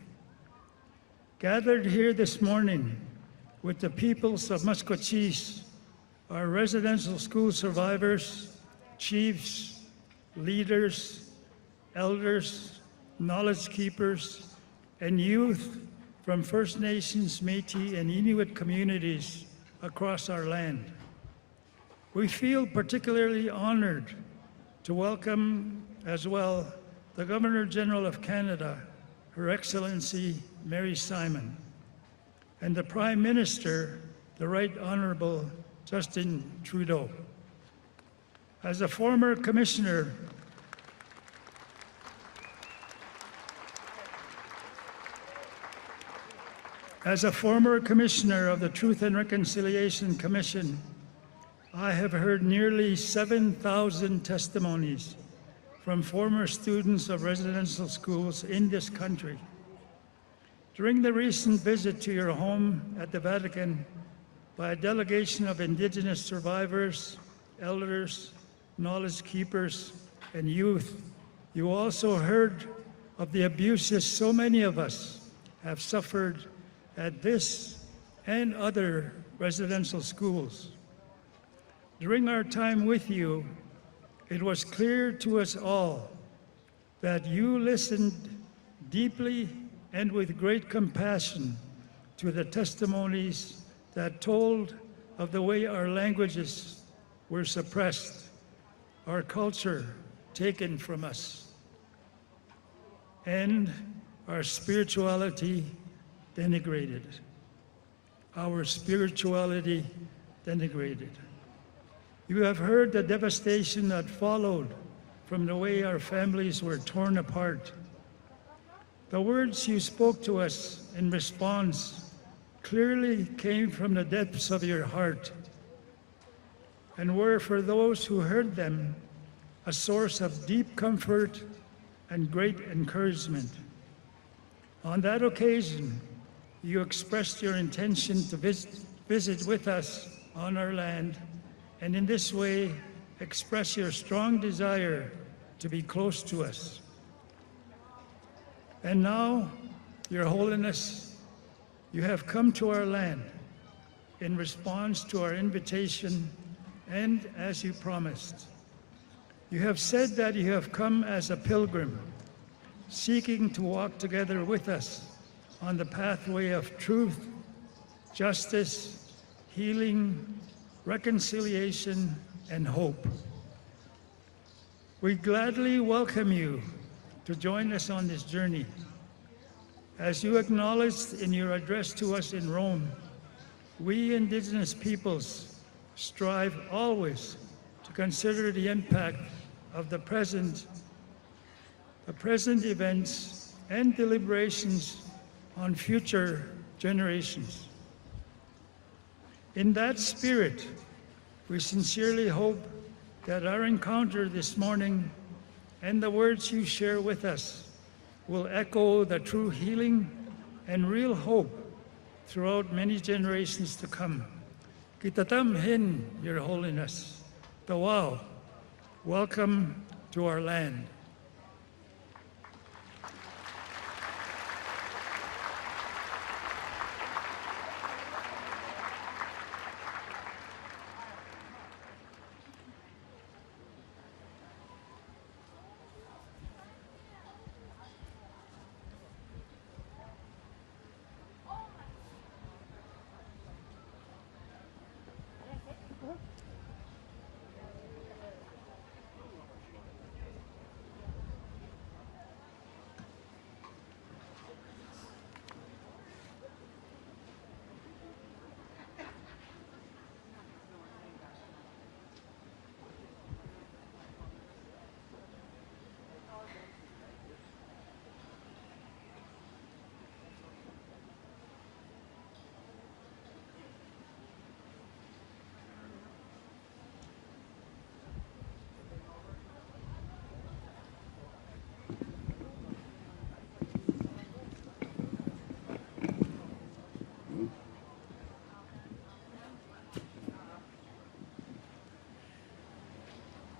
Gathered here this morning with the peoples of Maskwacis, our residential school survivors, chiefs, leaders, elders, knowledge keepers, and youth from First Nations, Métis, and Inuit communities across our land. We feel particularly honored to welcome as well the Governor-General of Canada, Her Excellency Mary Simon, and the Prime Minister, the Right Honorable Justin Trudeau. As a former commissioner of the Truth and Reconciliation Commission, I have heard nearly 7,000 testimonies from former students of residential schools in this country. During the recent visit to your home at the Vatican by a delegation of Indigenous survivors, elders, knowledge keepers, and youth, you also heard of the abuses so many of us have suffered at this and other residential schools. During our time with you, it was clear to us all that you listened deeply and with great compassion to the testimonies that told of the way our languages were suppressed, our culture taken from us, and our spirituality denigrated. Our spirituality denigrated. You have heard the devastation that followed from the way our families were torn apart. The words you spoke to us in response clearly came from the depths of your heart and were, for those who heard them, a source of deep comfort and great encouragement. On that occasion, you expressed your intention to visit with us on our land, and in this way express your strong desire to be close to us. And now, Your Holiness, you have come to our land in response to our invitation and as you promised. You have said that you have come as a pilgrim, seeking to walk together with us on the pathway of truth, justice, healing, reconciliation, and hope. We gladly welcome you to join us on this journey. As you acknowledged in your address to us in Rome, we Indigenous peoples strive always to consider the impact of the present events and deliberations on future generations. In that spirit, we sincerely hope that our encounter this morning and the words you share with us will echo the true healing and real hope throughout many generations to come. Kitatam hin, Your Holiness. Tawao, welcome to our land.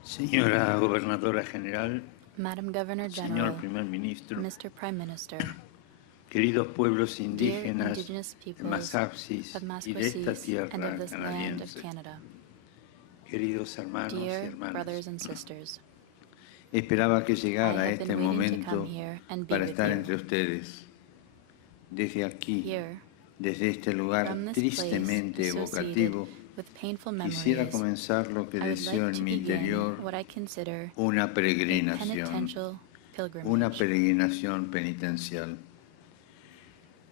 Señora Gobernadora General, Madam Governor Señor General, Primer Ministro, Mr. Prime Minister, queridos pueblos dear indígenas Indigenous de peoples Maskwacis of y de esta Maskwacis and tierra of this land of canadiense, Canada, queridos hermanos y dear hermanas, brothers and sisters, esperaba que I llegara have been este waiting to come momento here and be para with estar you. entre ustedes. Desde aquí, Here, desde este lugar from this tristemente place associated evocativo, with painful quisiera memories, comenzar lo que I would deseo like to en mi begin interior, what I consider una a peregrinación, penitential pilgrimage. una peregrinación penitencial.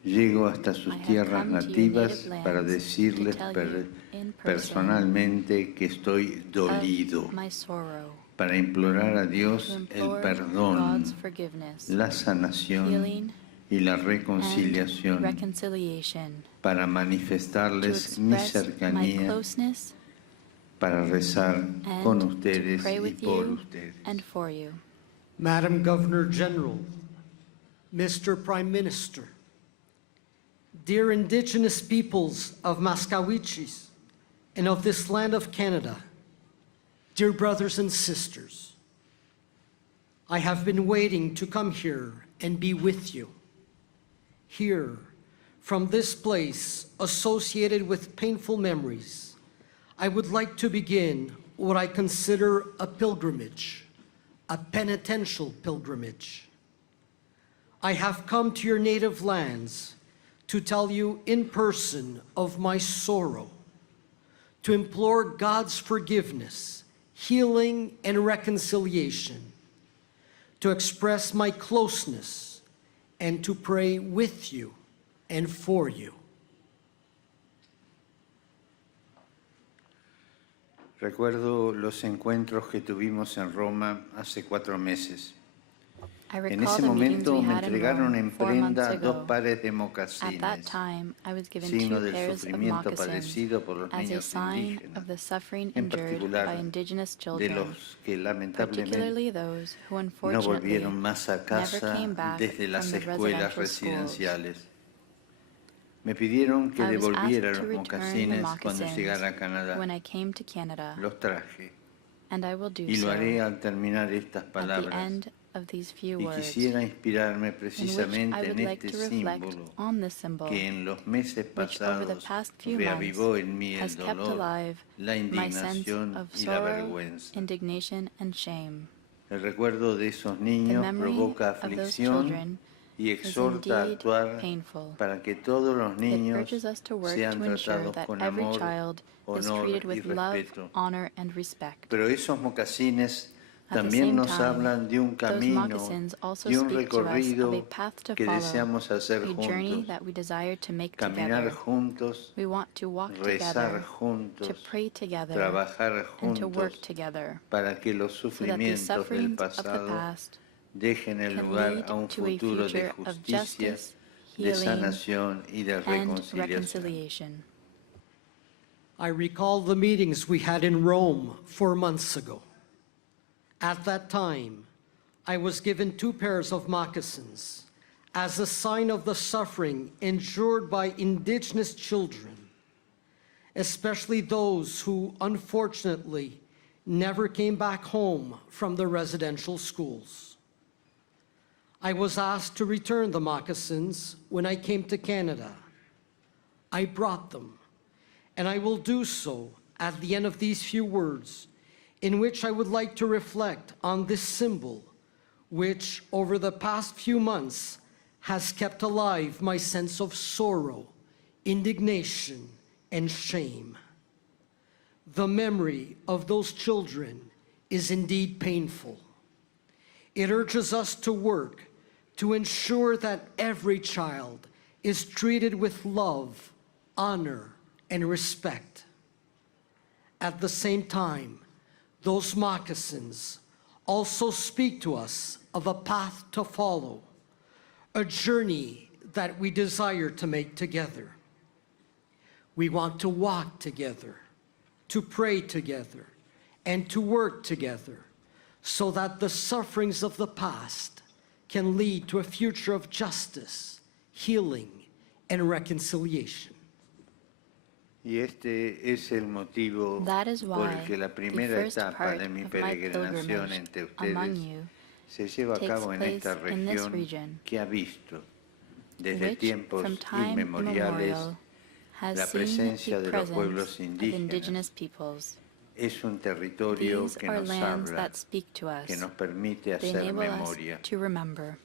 Llego hasta sus I have tierras come to your nativas native para lands decirles to tell you in person personalmente que estoy dolido, of my sorrow, para implorar a Dios to el implore perdón, God's forgiveness, la sanación healing, y la and reconciliación, reconciliation, para to manifestarles mi express my cercanía, closeness para rezar and con to ustedes pray y with por you ustedes. and for you. Madam Governor General, Mr. Prime Minister, dear Indigenous peoples of Maskwacis and of this land of Canada, dear brothers and sisters, I have been waiting to come here and be with you. Here, from this place associated with painful memories, I would like to begin what I consider a pilgrimage, a penitential pilgrimage. I have come to your native lands to tell you in person of my sorrow, to implore God's forgiveness, healing, and reconciliation, to express my closeness, and to pray with you and for you. Recuerdo los encuentros que tuvimos en Roma hace 4 meses. I En recall ese the meetings momento we me had in entregaron Rome en 4 months prenda 2 ago. pares de At that mocasines, time, I was given signo 2 del pairs of sufrimiento moccasins padecido por los as a niños sign indígenas, of the suffering en endured particular by indigenous de children, los que particularly lamentablemente those who no unfortunately volvieron más a never casa came back desde las from the escuelas residential schools. residenciales. Me pidieron que I was devolviera asked to los return the mocasines cuando moccasins llegara a Canadá. when I came to Canada, Los traje and I will do y lo so haré al terminar estas at the palabras. end of these few Y words, quisiera inspirarme in which precisamente I would en like este to reflect símbolo on this symbol, que en los meses which over the pasados past few reavivó months en mí el has kept dolor, alive la my sense indignación of y la sorrow, vergüenza. indignation, and shame. El recuerdo de esos The niños memory provoca of those aflicción children y is exhorta a indeed actuar painful. para que todos los It niños urges us to work sean to ensure tratados that con every amor, child is honor treated y with love, respeto. honor, and respect. Pero esos mocasines At the también same nos time, hablan de un those camino moccasins also y un speak to us of a recorrido path to que follow, deseamos hacer a journey juntos, that we desire to make caminar together. juntos, We want to walk rezar together, juntos, to pray together, trabajar and to work juntos together, para que los so that the sufrimientos del sufferings of the pasado past dejen el can lugar lead a un to a futuro de future of justicia, justice, de healing, sanación y de and reconciliación. reconciliation. I recall the meetings we had in Rome 4 months ago. At that time, I was given 2 pairs of moccasins as a sign of the suffering endured by indigenous children, especially those who unfortunately never came back home from the residential schools. I was asked to return the moccasins when I came to Canada. I brought them, and I will do so at the end of these few words, in which I would like to reflect on this symbol, which over the past few months has kept alive my sense of sorrow, indignation, and shame. The memory of those children is indeed painful. It urges us to work to ensure that every child is treated with love, honor, and respect. At the same time, those moccasins also speak to us of a path to follow, a journey that we desire to make together. We want to walk together, to pray together, and to work together so that the sufferings of the past can lead to a future of justice, healing, and reconciliation. Y este es el motivo That is por el why que la the primera first etapa part de mi of my peregrinación pilgrimage entre among ustedes you se lleva a takes cabo en place esta in this región region, que ha visto desde which tiempos from time inmemoriales immemorial has la seen presencia the de los presence pueblos of indígenas. indigenous peoples. Es un territorio These que are nos lands habla, that speak to us. que nos permite They hacer enable memoria. us to remember.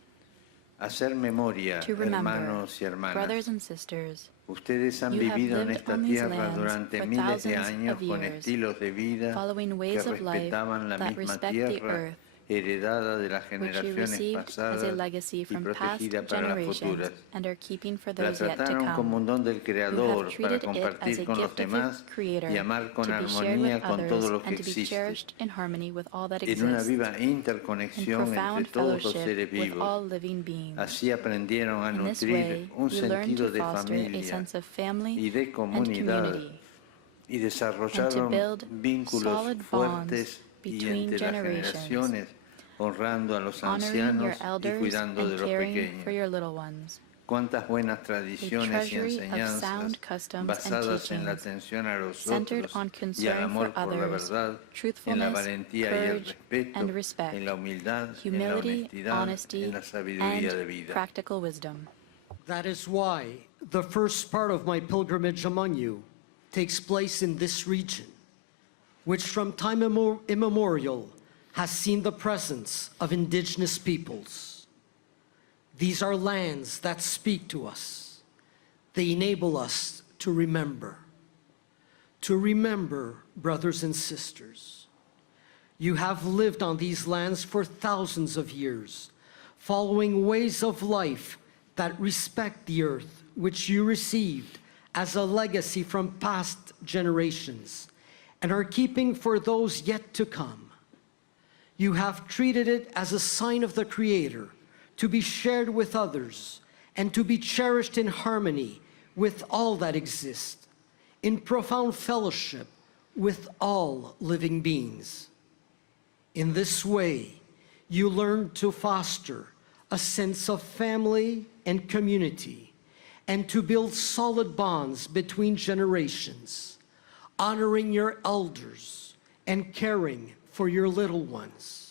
Hacer memoria, To remember, hermanos y hermanas. brothers and sisters, Ustedes han you have vivido en lived esta on these tierra lands durante for miles de thousands años of con years, estilos de vida following que ways of life respetaban la that misma respect the tierra earth, heredada de las which you generaciones received as a pasadas legacy y from past protegida para las generations futuras. and are keeping for La those yet to trataron como un come. don del You Creador have para treated it as compartir a con los gift of demás the Creator, y amar con to be shared armonía with con others todo lo que and to be existe, cherished in harmony with all that en una exists, viva in interconexión entre profound todos los fellowship seres with all vivos. living beings. Así aprendieron a In this nutrir way, un we learn sentido to de foster a familia sense of family y de and comunidad community, y and to desarrollaron build vínculos solid bonds fuertes y between entre las generations, generaciones, honrando a los honoring your ancianos y elders cuidando de and los caring pequeños. for your little ones. Cuántas buenas tradiciones y treasury of enseñanzas sound customs and basadas en la teachings, atención a los centered otros on y al concern amor for por la others, verdad, en la truthfulness, valentía y el courage, respeto, and respect, en la humildad, en la humility, honestidad, honesty, en la sabiduría de and vida. practical wisdom. That is why the first part of my pilgrimage among you takes place in this region, which from time immemorial has seen the presence of indigenous peoples. These are lands that speak to us. They enable us to remember. To remember, brothers and sisters. You have lived on these lands for thousands of years, following ways of life that respect the earth, which you received as a legacy from past generations, and are keeping for those yet to come. You have treated it as a sign of the Creator, to be shared with others, and to be cherished in harmony with all that exists, in profound fellowship with all living beings. In this way, you learn to foster a sense of family and community, and to build solid bonds between generations, honoring your elders and caring for your little ones.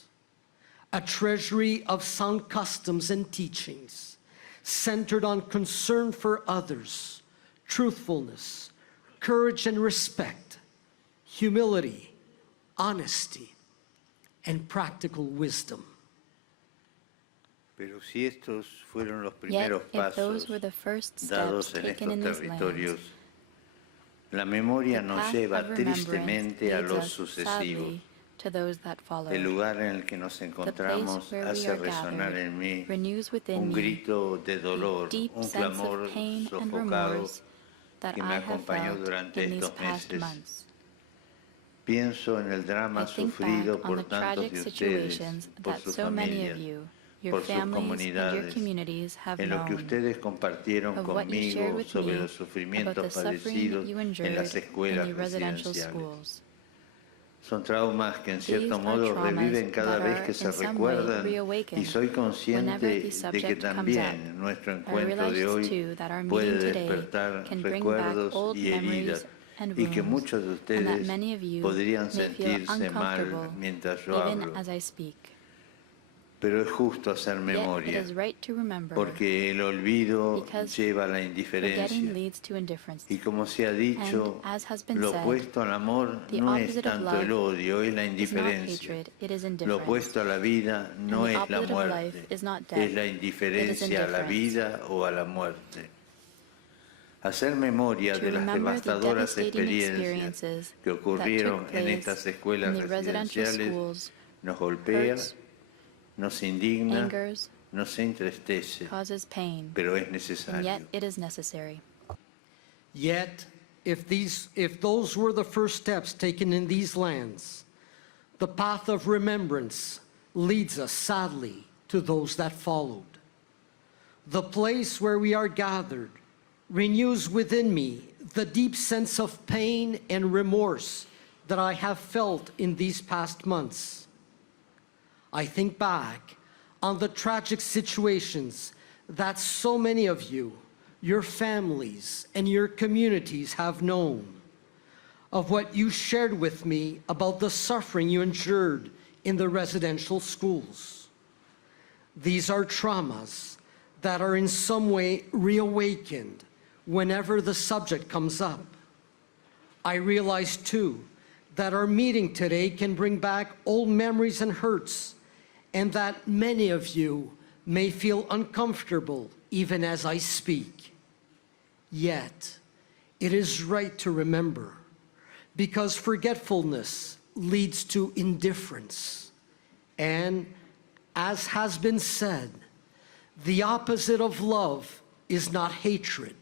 A treasury of sound customs and teachings centered on concern for others, truthfulness, courage and respect, humility, honesty, and practical wisdom. Pero si estos fueron los Yet, primeros if those pasos were the first steps dados en taken estos in these territorios, lands, la memoria the nos path lleva of remembrance tristemente a leads los us, sucesivos. sadly, to those that follow. El lugar en el que nos The encontramos place where we hace are resonar gathered en mí renews within un me grito de dolor, a deep un sense clamor of pain and sofocado remorse that que I me have acompañó felt durante in these estos past meses. months. Pienso en el drama I think sufrido back on por the tantos tragic de ustedes, situations por that sus so many of familias, you, your por sus families, and your comunidades, communities have en lo que known, ustedes compartieron of what you shared conmigo with sobre me los about sufrimientos the suffering padecidos you en endured las in escuelas the residential residenciales. schools. Son traumas que en These cierto are modo traumas reviven cada that vez are que se in some way recuerdan y reawakened soy whenever consciente the de que subject comes up. también nuestro I encuentro de realize hoy too that our puede meeting today despertar can bring back recuerdos old y heridas memories and y que wounds, muchos de and that ustedes many of you podrían may feel sentirse mal uncomfortable mientras yo even hablo. as I speak. Pero es justo hacer Yet it memoria, is right to remember, porque el olvido because lleva a la forgetting indiferencia. leads to indifference. Y como se ha dicho, And as has been lo said, opuesto al amor the no es opposite of tanto love el odio, es la is not indiferencia. hatred, it is Lo indifference. opuesto a la vida no And the es la opposite of life muerte, is not death, es la it is indiferencia a la indifference. vida o a la muerte. Hacer memoria To de las remember the devastadoras devastating experiencias experiences que that ocurrieron took en place estas escuelas in the residential residenciales schools nos golpea, hurts, nos indigna, angers, nos entristece, causes pain, pero es and necesario. yet it is necessary. Yet, if those were the first steps taken in these lands, the path of remembrance leads us, sadly, to those that followed. The place where we are gathered renews within me the deep sense of pain and remorse that I have felt in these past months. I think back on the tragic situations that so many of you, your families, and your communities have known, of what you shared with me about the suffering you endured in the residential schools. These are traumas that are in some way reawakened whenever the subject comes up. I realize too that our meeting today can bring back old memories and hurts, and that many of you may feel uncomfortable even as I speak. Yet, it is right to remember, because forgetfulness leads to indifference. And as has been said, the opposite of love is not hatred,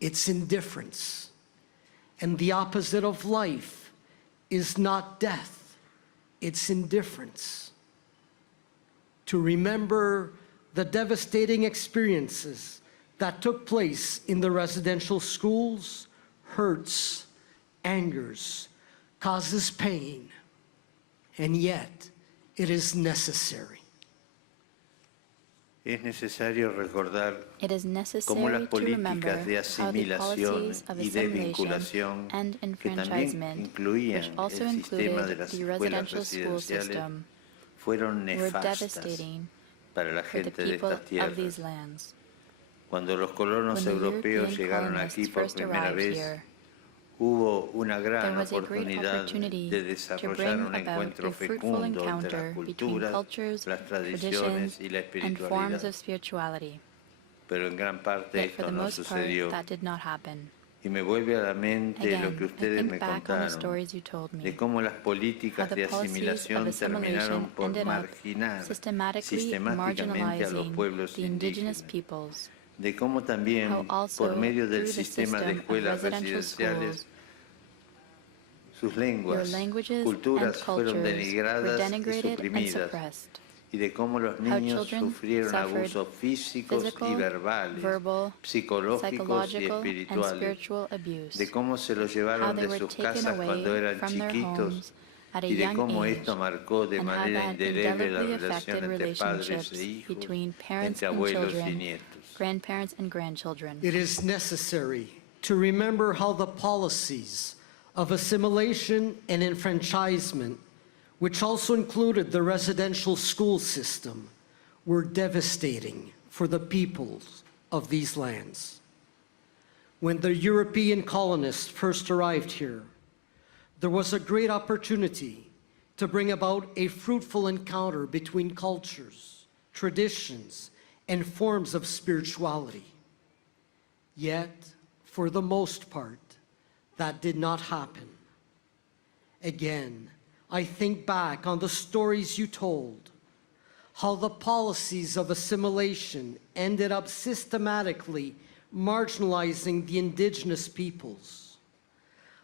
it's indifference. And the opposite of life is not death, it's indifference. To remember the devastating experiences that took place in the residential schools hurts, angers, causes pain, and yet it is necessary. Es necesario recordar It is cómo necessary las to remember políticas de how the asimilación policies of y de assimilation vinculación, and que también enfranchisement, which incluían also el sistema de included las the escuelas residential school residenciales, system, fueron were nefastas devastating para la for the gente de people estas of these tierras. lands. Cuando los colonos When the europeos European llegaron aquí colonists por first primera arrived vez, here, hubo una there gran was a great oportunidad opportunity de to desarrollar bring un about encuentro a fruitful fecundo entre encounter las between culturas, cultures, las tradiciones traditions, y la and forms espiritualidad. of spirituality. Pero en gran parte Yet for esto the no most part, sucedió. that did not happen. Y me vuelve a la mente lo que Again, I ustedes think me back on the contaron, stories you told me, de cómo las how políticas the de policies of asimilación terminaron assimilation por ended up marginar systematically sistemáticamente a los marginalizing pueblos the indigenous indígenas, peoples, de cómo how también also por medio del through the sistema de system of escuelas residential residenciales schools, sus your lenguas, languages and culturas fueron cultures were denigradas y denigrated and suprimidas, suppressed, y de cómo los how niños children sufrieron suffered abusos físicos y physical, verbales, verbal, psicológicos y psychological, and espirituales, spiritual abuse, de cómo se los how llevaron they de were sus taken casas cuando away eran from their chiquitos homes at a y de young cómo age, esto marcó de and how manera that indeleble la indelibly relación affected entre padres relationships e hijos, between parents entre and abuelos y children, nietos. grandparents and grandchildren. It is necessary to remember how the policies of assimilation and enfranchisement, which also included the residential school system, were devastating for the peoples of these lands. When the European colonists first arrived here, there was a great opportunity to bring about a fruitful encounter between cultures, traditions, and forms of spirituality. Yet, for the most part, that did not happen. Again, I think back on the stories you told, how the policies of assimilation ended up systematically marginalizing the indigenous peoples.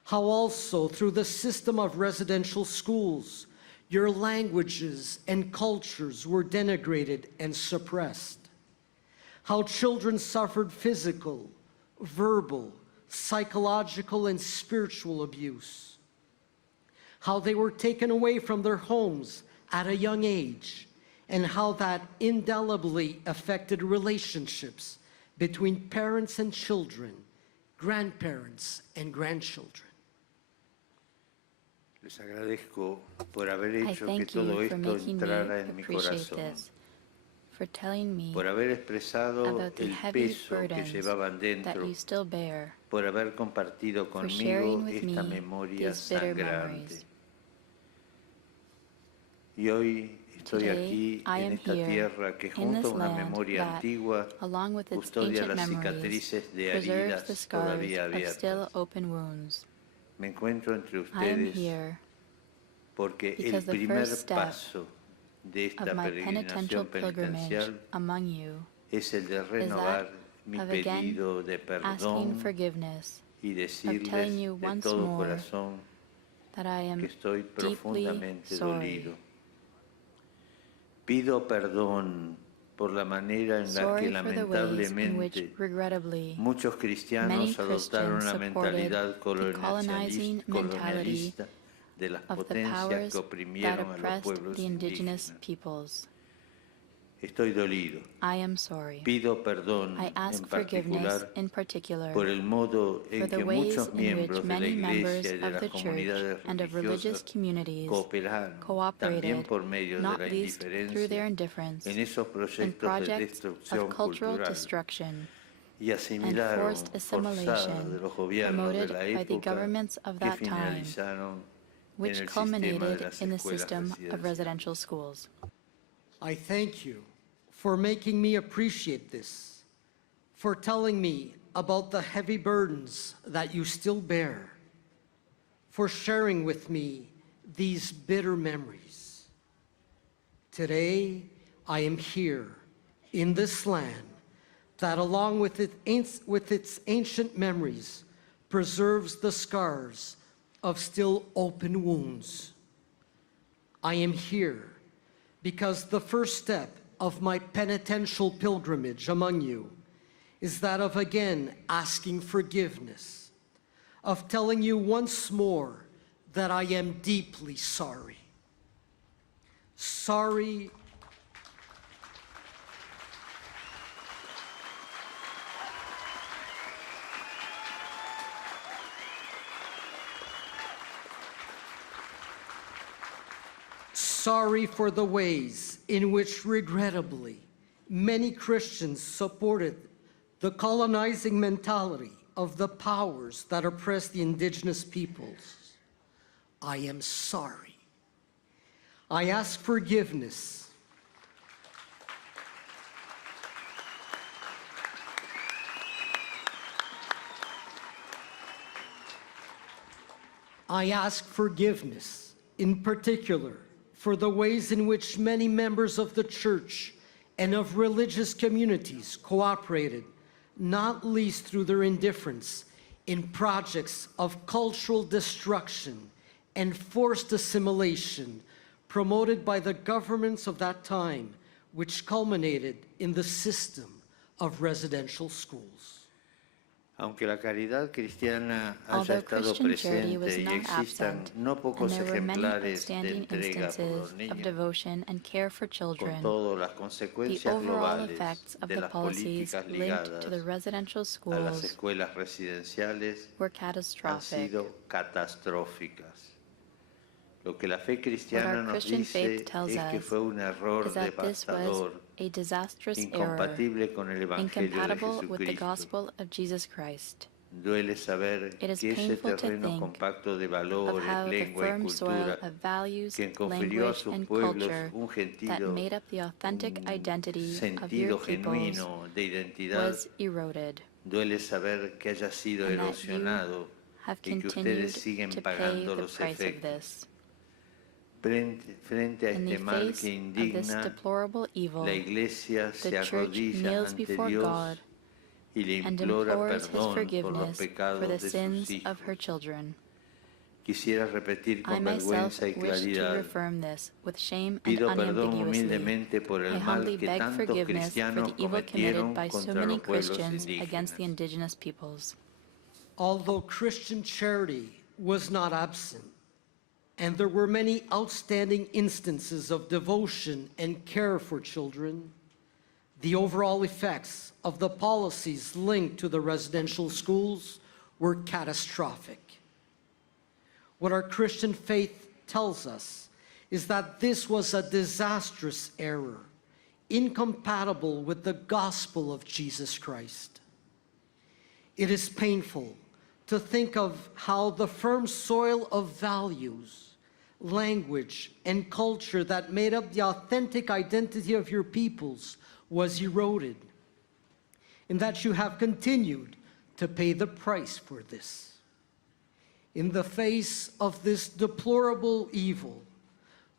How also, through the system of residential schools, your languages and cultures were denigrated and suppressed. How children suffered physical, verbal, psychological, and spiritual abuse. How they were taken away from their homes at a young age, and how that indelibly affected relationships between parents and children, grandparents and grandchildren. Les agradezco por haber I hecho que thank todo you for esto making me entrara en mi appreciate corazón, this, for telling me por haber expresado about the el heavy peso que burdens llevaban that dentro, you still bear, por haber compartido for sharing conmigo with esta me memoria these bitter sangrante. memories. Y hoy estoy Today, aquí I en am esta here tierra que in this junto a una land memoria that, antigua along with its custodia ancient las memories, cicatrices de preserves heridas the scars todavía of abiertas. still open wounds. Me encuentro entre I am ustedes here porque el because the primer first step paso de esta of my penitential peregrinación pilgrimage penitencial among you es el de is renovar that mi of again pedido de asking perdón forgiveness, y of decirles telling you de once todo more corazón that I am que estoy deeply profundamente sorry. dolido. Pido perdón por la manera en la que Sorry for the ways in which, lamentablemente regrettably, muchos many cristianos adoptaron Christians la supported mentalidad the colonizing mentality colonialista de las of the potencias powers que that oprimieron a los oppressed pueblos the indigenous indígenas. peoples. Estoy dolido. I am sorry. Pido perdón I en ask forgiveness particular in particular por el modo for en the que ways muchos in which miembros de la many members Iglesia y de of las the church comunidades and of religious religiosas communities cooperaron, también cooperated, por medio de not la least through their indiferencia, indifference, en esos in proyectos de projects destrucción of cultural cultural destruction y and asimilaron forced forzada de assimilation los gobiernos de promoted la by the época governments of que that time, finalizaron en which el sistema de culminated las in the escuelas system of residenciales. residential schools. I thank you for making me appreciate this, for telling me about the heavy burdens that you still bear, for sharing with me these bitter memories. Today, I am here in this land that, along with its ancient memories, preserves the scars of still open wounds. I am here because the first step of my penitential pilgrimage among you is that of again asking forgiveness, of telling you once more that I am deeply sorry. Sorry sorry for the ways in which, regrettably, many Christians supported the colonizing mentality of the powers that oppress the indigenous peoples. I am sorry. I ask forgiveness. I ask forgiveness, in particular, for the ways in which many members of the church and of religious communities cooperated, not least through their indifference in projects of cultural destruction and forced assimilation promoted by the governments of that time, which culminated in the system of residential schools. Aunque la caridad cristiana haya Although estado Christian charity presente was y not existan absent, no and pocos there were many ejemplares de outstanding entrega por los instances of niños, devotion and care for con children, todas las the consecuencias overall globales effects of de the las policies políticas linked to the ligadas residential a las schools escuelas residenciales were han catastrophic. sido catastróficas. Lo que la fe What cristiana our nos Christian dice faith tells es que us fue un error is that this was devastador, a disastrous error, incompatible con el Evangelio de incompatible with the Jesucristo. gospel of Jesus Christ. Duele saber It is que ese painful to terreno think compacto de of valores, how the lengua y firm soil cultura of values, que confirió a language, sus and pueblos culture un that sentido, made up the authentic identity of sentido your peoples genuino de identidad, was eroded, duele saber que haya sido and that erosionado have y que continued ustedes siguen to pay pagando the los price of efectos. this. Frente a In the este mal face que of this indigna, deplorable evil, la Iglesia se the church arrodilla kneels ante before Dios God y le and implora implores His perdón por los forgiveness pecados for the de sus sins hijos. of her children. Quisiera repetir I con myself vergüenza y wish to claridad. reaffirm this with shame and Pido perdón unambiguously. humildemente por I el mal humbly que beg tantos forgiveness for cristianos the evil committed cometieron by so contra many los pueblos Christians indígenas. against the indigenous peoples. Although Christian charity was not absent, and there were many outstanding instances of devotion and care for children, the overall effects of the policies linked to the residential schools were catastrophic. What our Christian faith tells us is that this was a disastrous error, incompatible with the gospel of Jesus Christ. It is painful to think of how the firm soil of values, language, and culture that made up the authentic identity of your peoples was eroded, and that you have continued to pay the price for this. In the face of this deplorable evil,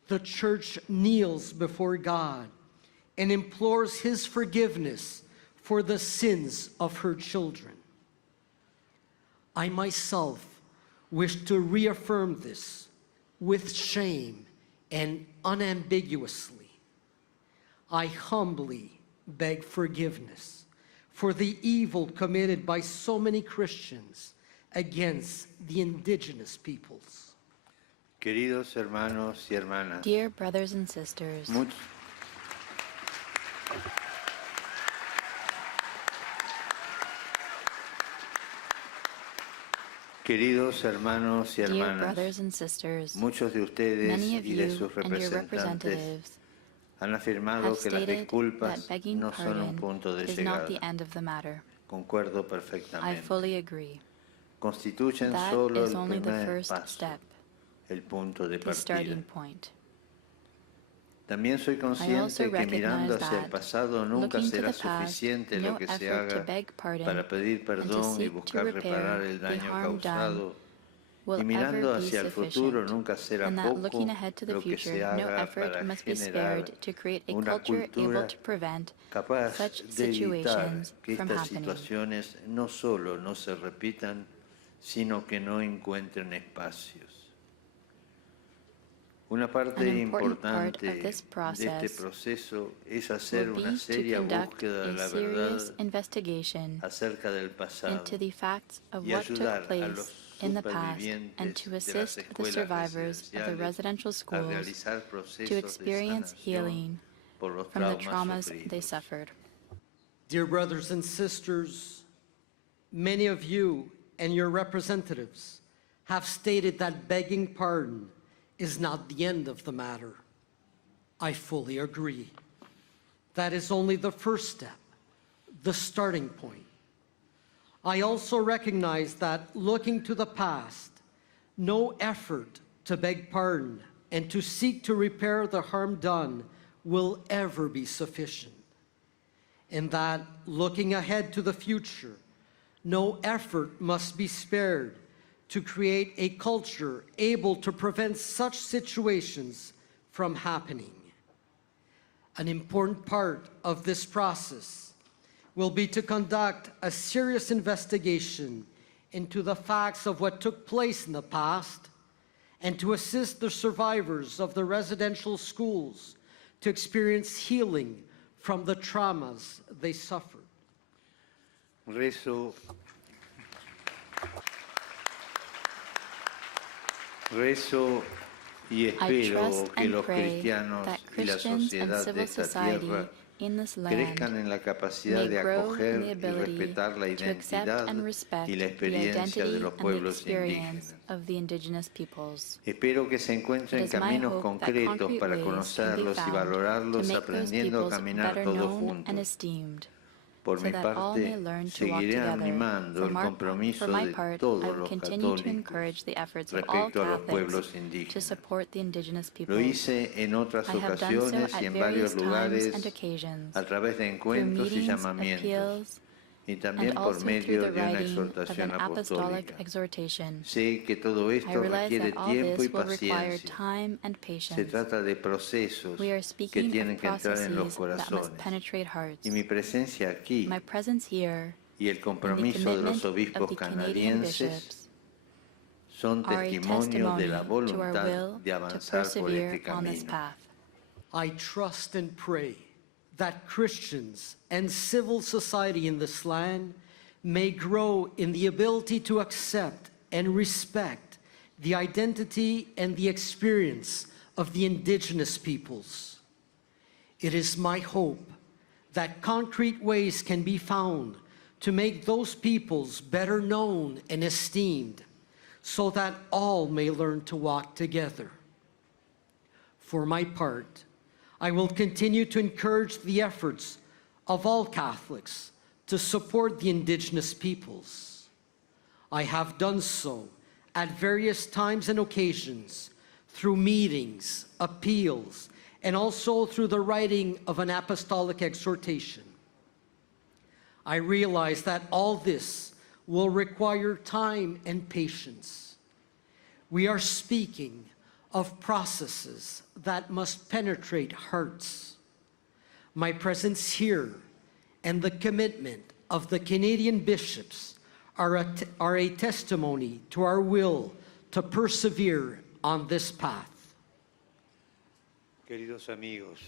the church kneels before God and implores His forgiveness for the sins of her children. I myself wish to reaffirm this with shame and unambiguously. I humbly beg forgiveness for the evil committed by so many Christians against the indigenous peoples. Queridos hermanos y hermanas, Dear brothers and sisters, Queridos hermanos y dear hermanas, brothers and sisters, muchos de ustedes many of y de you sus and your representantes representatives han afirmado have que las stated disculpas that begging no son un pardon punto de is not llegada. the end of the matter. Concuerdo I perfectamente. fully agree. Constituyen That solo is el only the primer first paso, step, el punto de the partida. starting point. También soy I also consciente que mirando recognize hacia el that pasado nunca looking to será the past, suficiente no lo que se effort to haga beg pardon para pedir and to perdón y seek to buscar repair reparar el the daño harm causado. done will Y mirando ever be hacia el futuro sufficient, nunca será and that poco looking ahead to the lo que se future, no haga effort para must be generar spared to create a una culture able cultura to prevent capaz such de evitar situations que from estas happening. situaciones no solo no se repitan, sino que no encuentren espacios. Una parte An important part importante of this de este process proceso es hacer will una be to seria conduct búsqueda de a la serious verdad investigation acerca del pasado into the facts of y what ayudar took a place los in the past and supervivientes to de las assist the escuelas survivors of the residenciales residential a schools realizar procesos to de experience sanación healing por los from the traumas traumas they sufridos. suffered. Dear brothers and sisters, many of you and your representatives have stated that begging pardon is not the end of the matter. I fully agree. That is only the first step, the starting point. I also recognize that looking to the past, no effort to beg pardon and to seek to repair the harm done will ever be sufficient. And that looking ahead to the future, no effort must be spared to create a culture able to prevent such situations from happening. An important part of this process will be to conduct a serious investigation into the facts of what took place in the past and to assist the survivors of the residential schools to experience healing from the traumas they suffered. Rezo y I trust espero que and los pray cristianos that y la Christians and sociedad de civil esta society tierra in this land crezcan en la capacidad may de grow in acoger the y ability respetar la to accept identidad and respect y la the experiencia de identity los and the pueblos experience indígenas. of the indigenous peoples. Espero que se It encuentren is my caminos hope that concretos concrete para ways can be conocerlos y found to valorarlos, make those aprendiendo a peoples caminar better todos known and juntos. esteemed, Por so mi that all may parte, learn to walk seguiré together. animando el For compromiso my de part, I todos will los continue to católicos encourage the efforts of all respecto a los Catholics pueblos to indígenas. support the indigenous Lo peoples. hice en otras I have done so ocasiones at y en various varios times lugares and occasions, a través de through encuentros y meetings, llamamientos, appeals, y and también por also through medio the de una writing of exhortación an apostolic apostólica. exhortation. Sé que todo I esto realize requiere that all tiempo y this will require paciencia. time and Se patience. trata de procesos We are que speaking tienen of que entrar en los processes that must corazones. penetrate hearts. Y mi presencia aquí My presence here y el and the compromiso de los commitment of obispos the Canadian canadienses bishops son are a testimonios de la testimony to our voluntad will de to avanzar por este persevere on this camino. path. I trust and pray that Christians and civil society in this land may grow in the ability to accept and respect the identity and the experience of the indigenous peoples. It is my hope that concrete ways can be found to make those peoples better known and esteemed, so that all may learn to walk together. For my part, I will continue to encourage the efforts of all Catholics to support the indigenous peoples. I have done so at various times and occasions through meetings, appeals, and also through the writing of an apostolic exhortation. I realize that all this will require time and patience. We are speaking of processes that must penetrate hearts. My presence here and the commitment of the Canadian bishops are a testimony to our will to persevere on this path. Queridos amigos,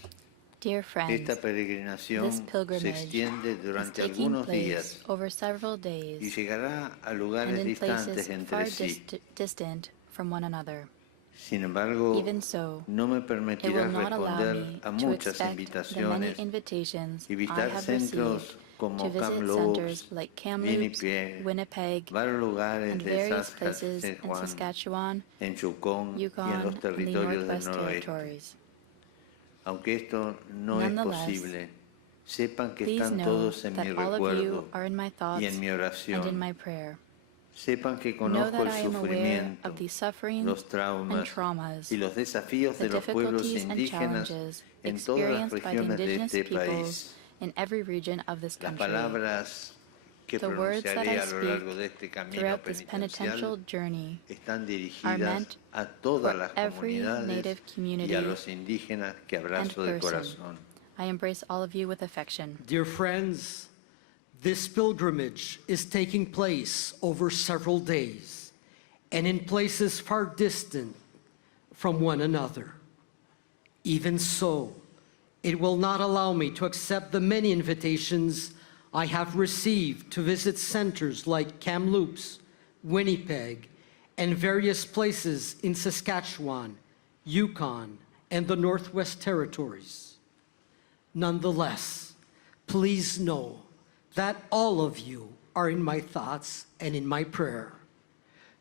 Dear friends, esta peregrinación this se pilgrimage extiende is durante taking algunos place días over several y days llegará a and lugares in distantes places entre far sí. distant from one another. Sin embargo, Even so, no me it will permitirá not allow responder me a to muchas expect the many invitaciones invitations y I visitar have centros received como to visit Kamloops, centers like Kamloops, Winnipeg, Winnipeg, varios lugares and de various places in Saskatchewan, Saskatchewan, en Yukon y en Yukon, los and the territorios del Northwest noroeste. Territories. Aunque esto no es Nonetheless, posible, sepan que Please están know todos en mi that all of you recuerdo are in my y thoughts en mi and in oración. my prayer. Sepan que Know conozco that el I am aware sufrimiento, of the suffering los and traumas traumas, y los desafíos the de los pueblos difficulties and indígenas challenges en todas las experienced by the regiones de indigenous este peoples país. in every region of this Las country. palabras que The words that pronunciaré I a lo largo de este speak camino throughout this penitential penitencial journey están are dirigidas meant a todas for las every comunidades native y community a los indígenas que and abrazo de person. corazón. I embrace all of you with affection. Dear friends, this pilgrimage is taking place over several days and in places far distant from one another. Even so, it will not allow me to accept the many invitations I have received to visit centers like Kamloops, Winnipeg, and various places in Saskatchewan, Yukon, and the Northwest Territories. Nonetheless, please know that all of you are in my thoughts and in my prayer.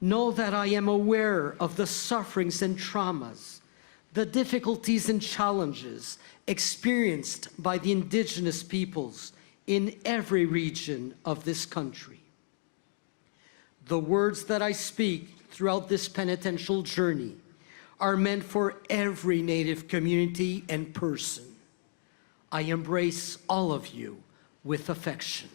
Know that I am aware of the sufferings and traumas the difficulties and challenges experienced by the indigenous peoples in every region of this country. The words that I speak throughout this penitential journey are meant for every Native community and person. I embrace all of you with affection.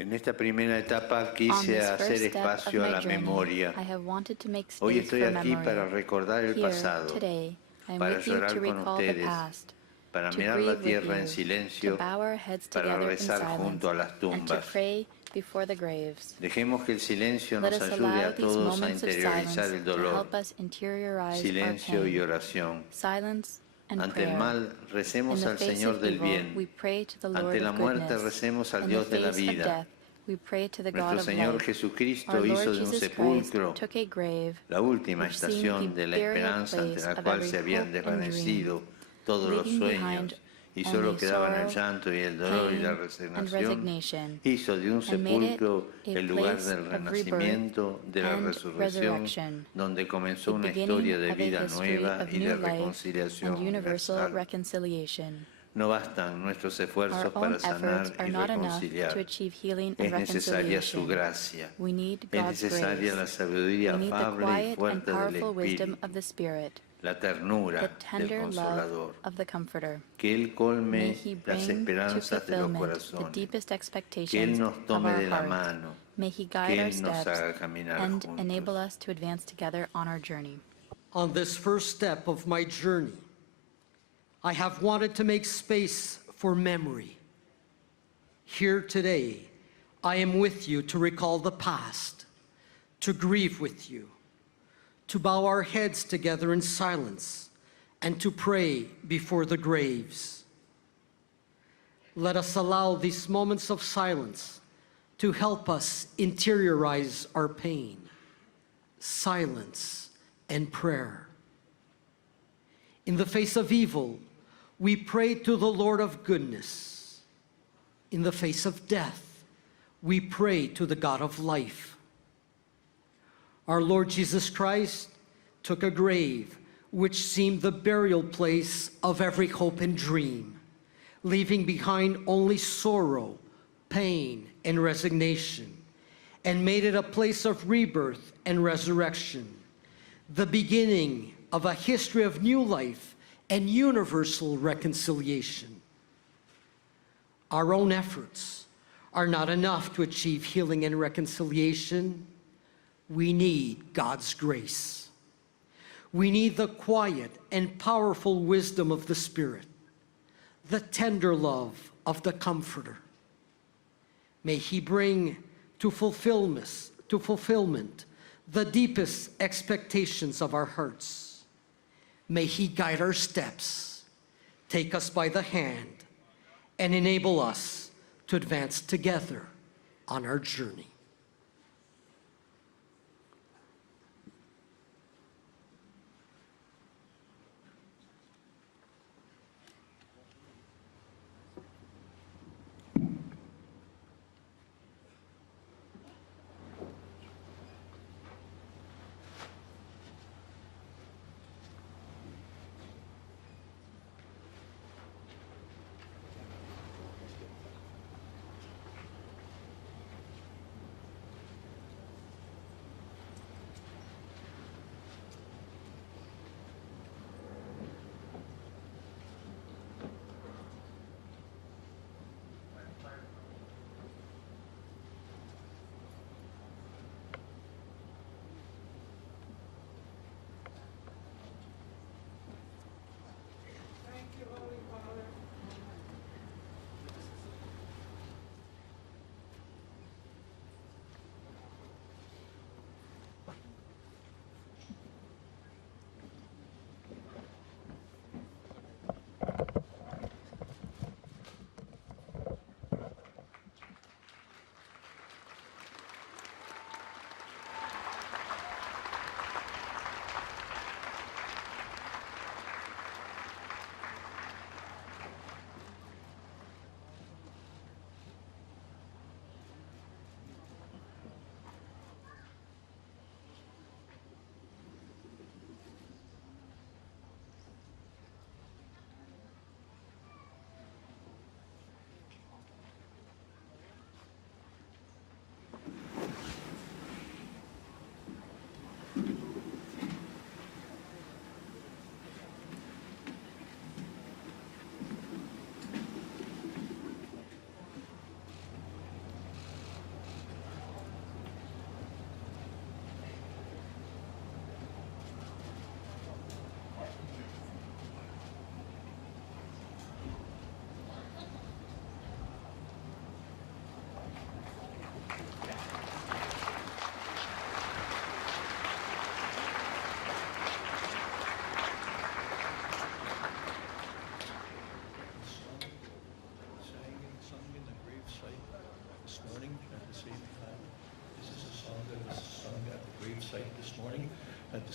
En esta primera etapa On quise this hacer first step of espacio a my la journey, memoria. I have wanted to make Hoy space estoy for aquí memory. para recordar el Here, pasado, today, I am para with you llorar to con recall the ustedes, past, para to mirar la grieve tierra en with you, to silencio, bow our heads para together in rezar silence, junto a las and to tumbas. pray before the graves. Dejemos que el silencio Let nos us ayude allow a these todos a moments of interiorizar silence el to dolor, help us interiorize silencio our y pain. oración. Silence and Ante el prayer. mal, In recemos the al face Señor of del evil, bien. we pray to the Lord Ante la of muerte, goodness. recemos al In Dios the de la face of vida. death, we pray to the God Nuestro of Señor life. Jesucristo Our Lord hizo de un Jesus Christ sepulcro took a grave, la última which seemed estación the de la burial esperanza ante place la of cual every se habían hope and dream, desvanecido todos los leaving sueños behind y solo only quedaban el sorrow, llanto y el dolor y la pain, and resignación. resignation, Hizo de un and made it sepulcro a el lugar place del of rebirth renacimiento, de la and resurrección, resurrection, donde comenzó the una beginning historia de of a vida history nueva of y de new life reconciliación and universal universal. reconciliation. No bastan nuestros Our esfuerzos own para sanar efforts are y not enough reconciliar. to achieve healing and Es necesaria su reconciliation. gracia. We need Es God's necesaria grace. la sabiduría We need the afable y quiet and fuerte del powerful wisdom Espíritu, of the Spirit, la ternura the del tender love Consolador. of the Comforter. Que Él May colme He las bring to esperanzas de los fulfillment the corazones. deepest Que Él expectations nos of tome our de la hearts. mano. May He Que guide our Él nos steps haga caminar and juntos. enable us to advance together on our journey. On this first step of my journey, I have wanted to make space for memory. Here today, I am with you to recall the past, to grieve with you, to bow our heads together in silence, and to pray before the graves. Let us allow these moments of silence to help us interiorize our pain, silence, and prayer. In the face of evil, we pray to the Lord of goodness. In the face of death, we pray to the God of life. Our Lord Jesus Christ took a grave which seemed the burial place of every hope and dream, leaving behind only sorrow, pain, and resignation, and made it a place of rebirth and resurrection, the beginning of a history of new life and universal reconciliation. Our own efforts are not enough to achieve healing and reconciliation. We need God's grace. We need the quiet and powerful wisdom of the Spirit, the tender love of the Comforter. May He bring to fulfillment the deepest expectations of our hearts. May He guide our steps, take us by the hand, and enable us to advance together on our journey.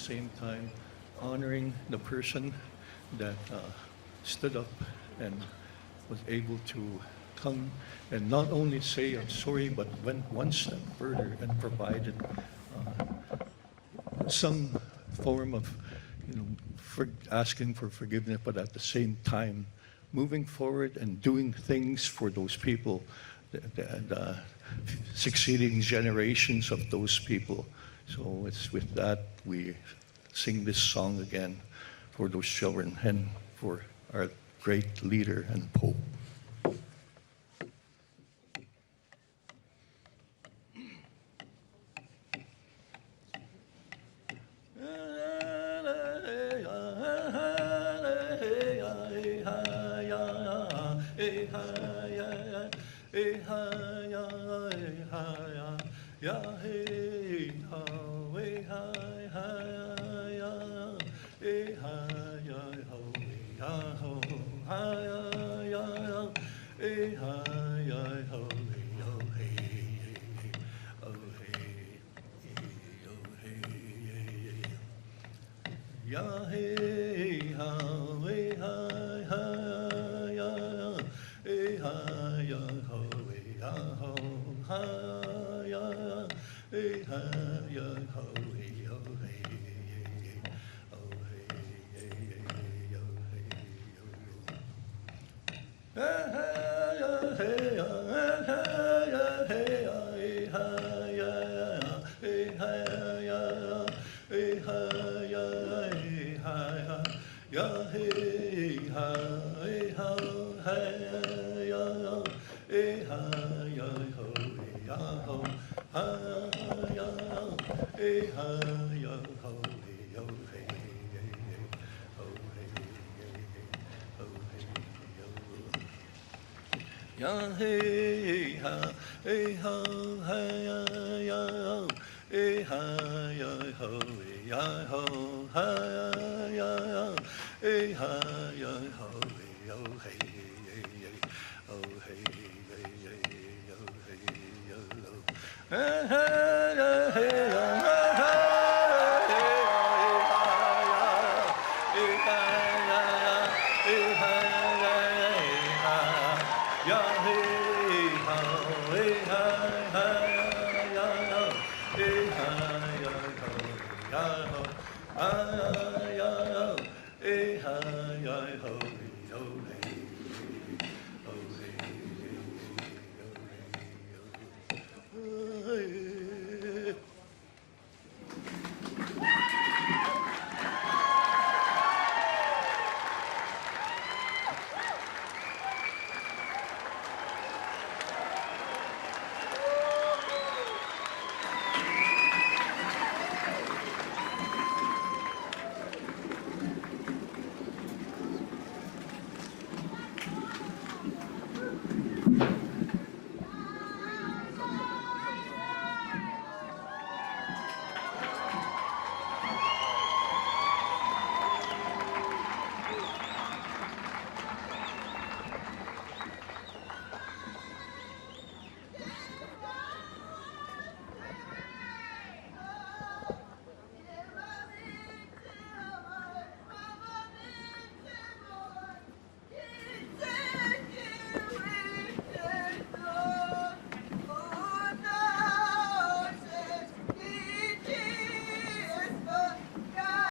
same time honoring the person that stood up and was able to come and not only say I'm sorry, but went one step further and provided some form of, asking for forgiveness, but at the same time moving forward and doing things for those people, the succeeding generations of those people. So it's with that we sing this song again for those children and for our great leader and Pope.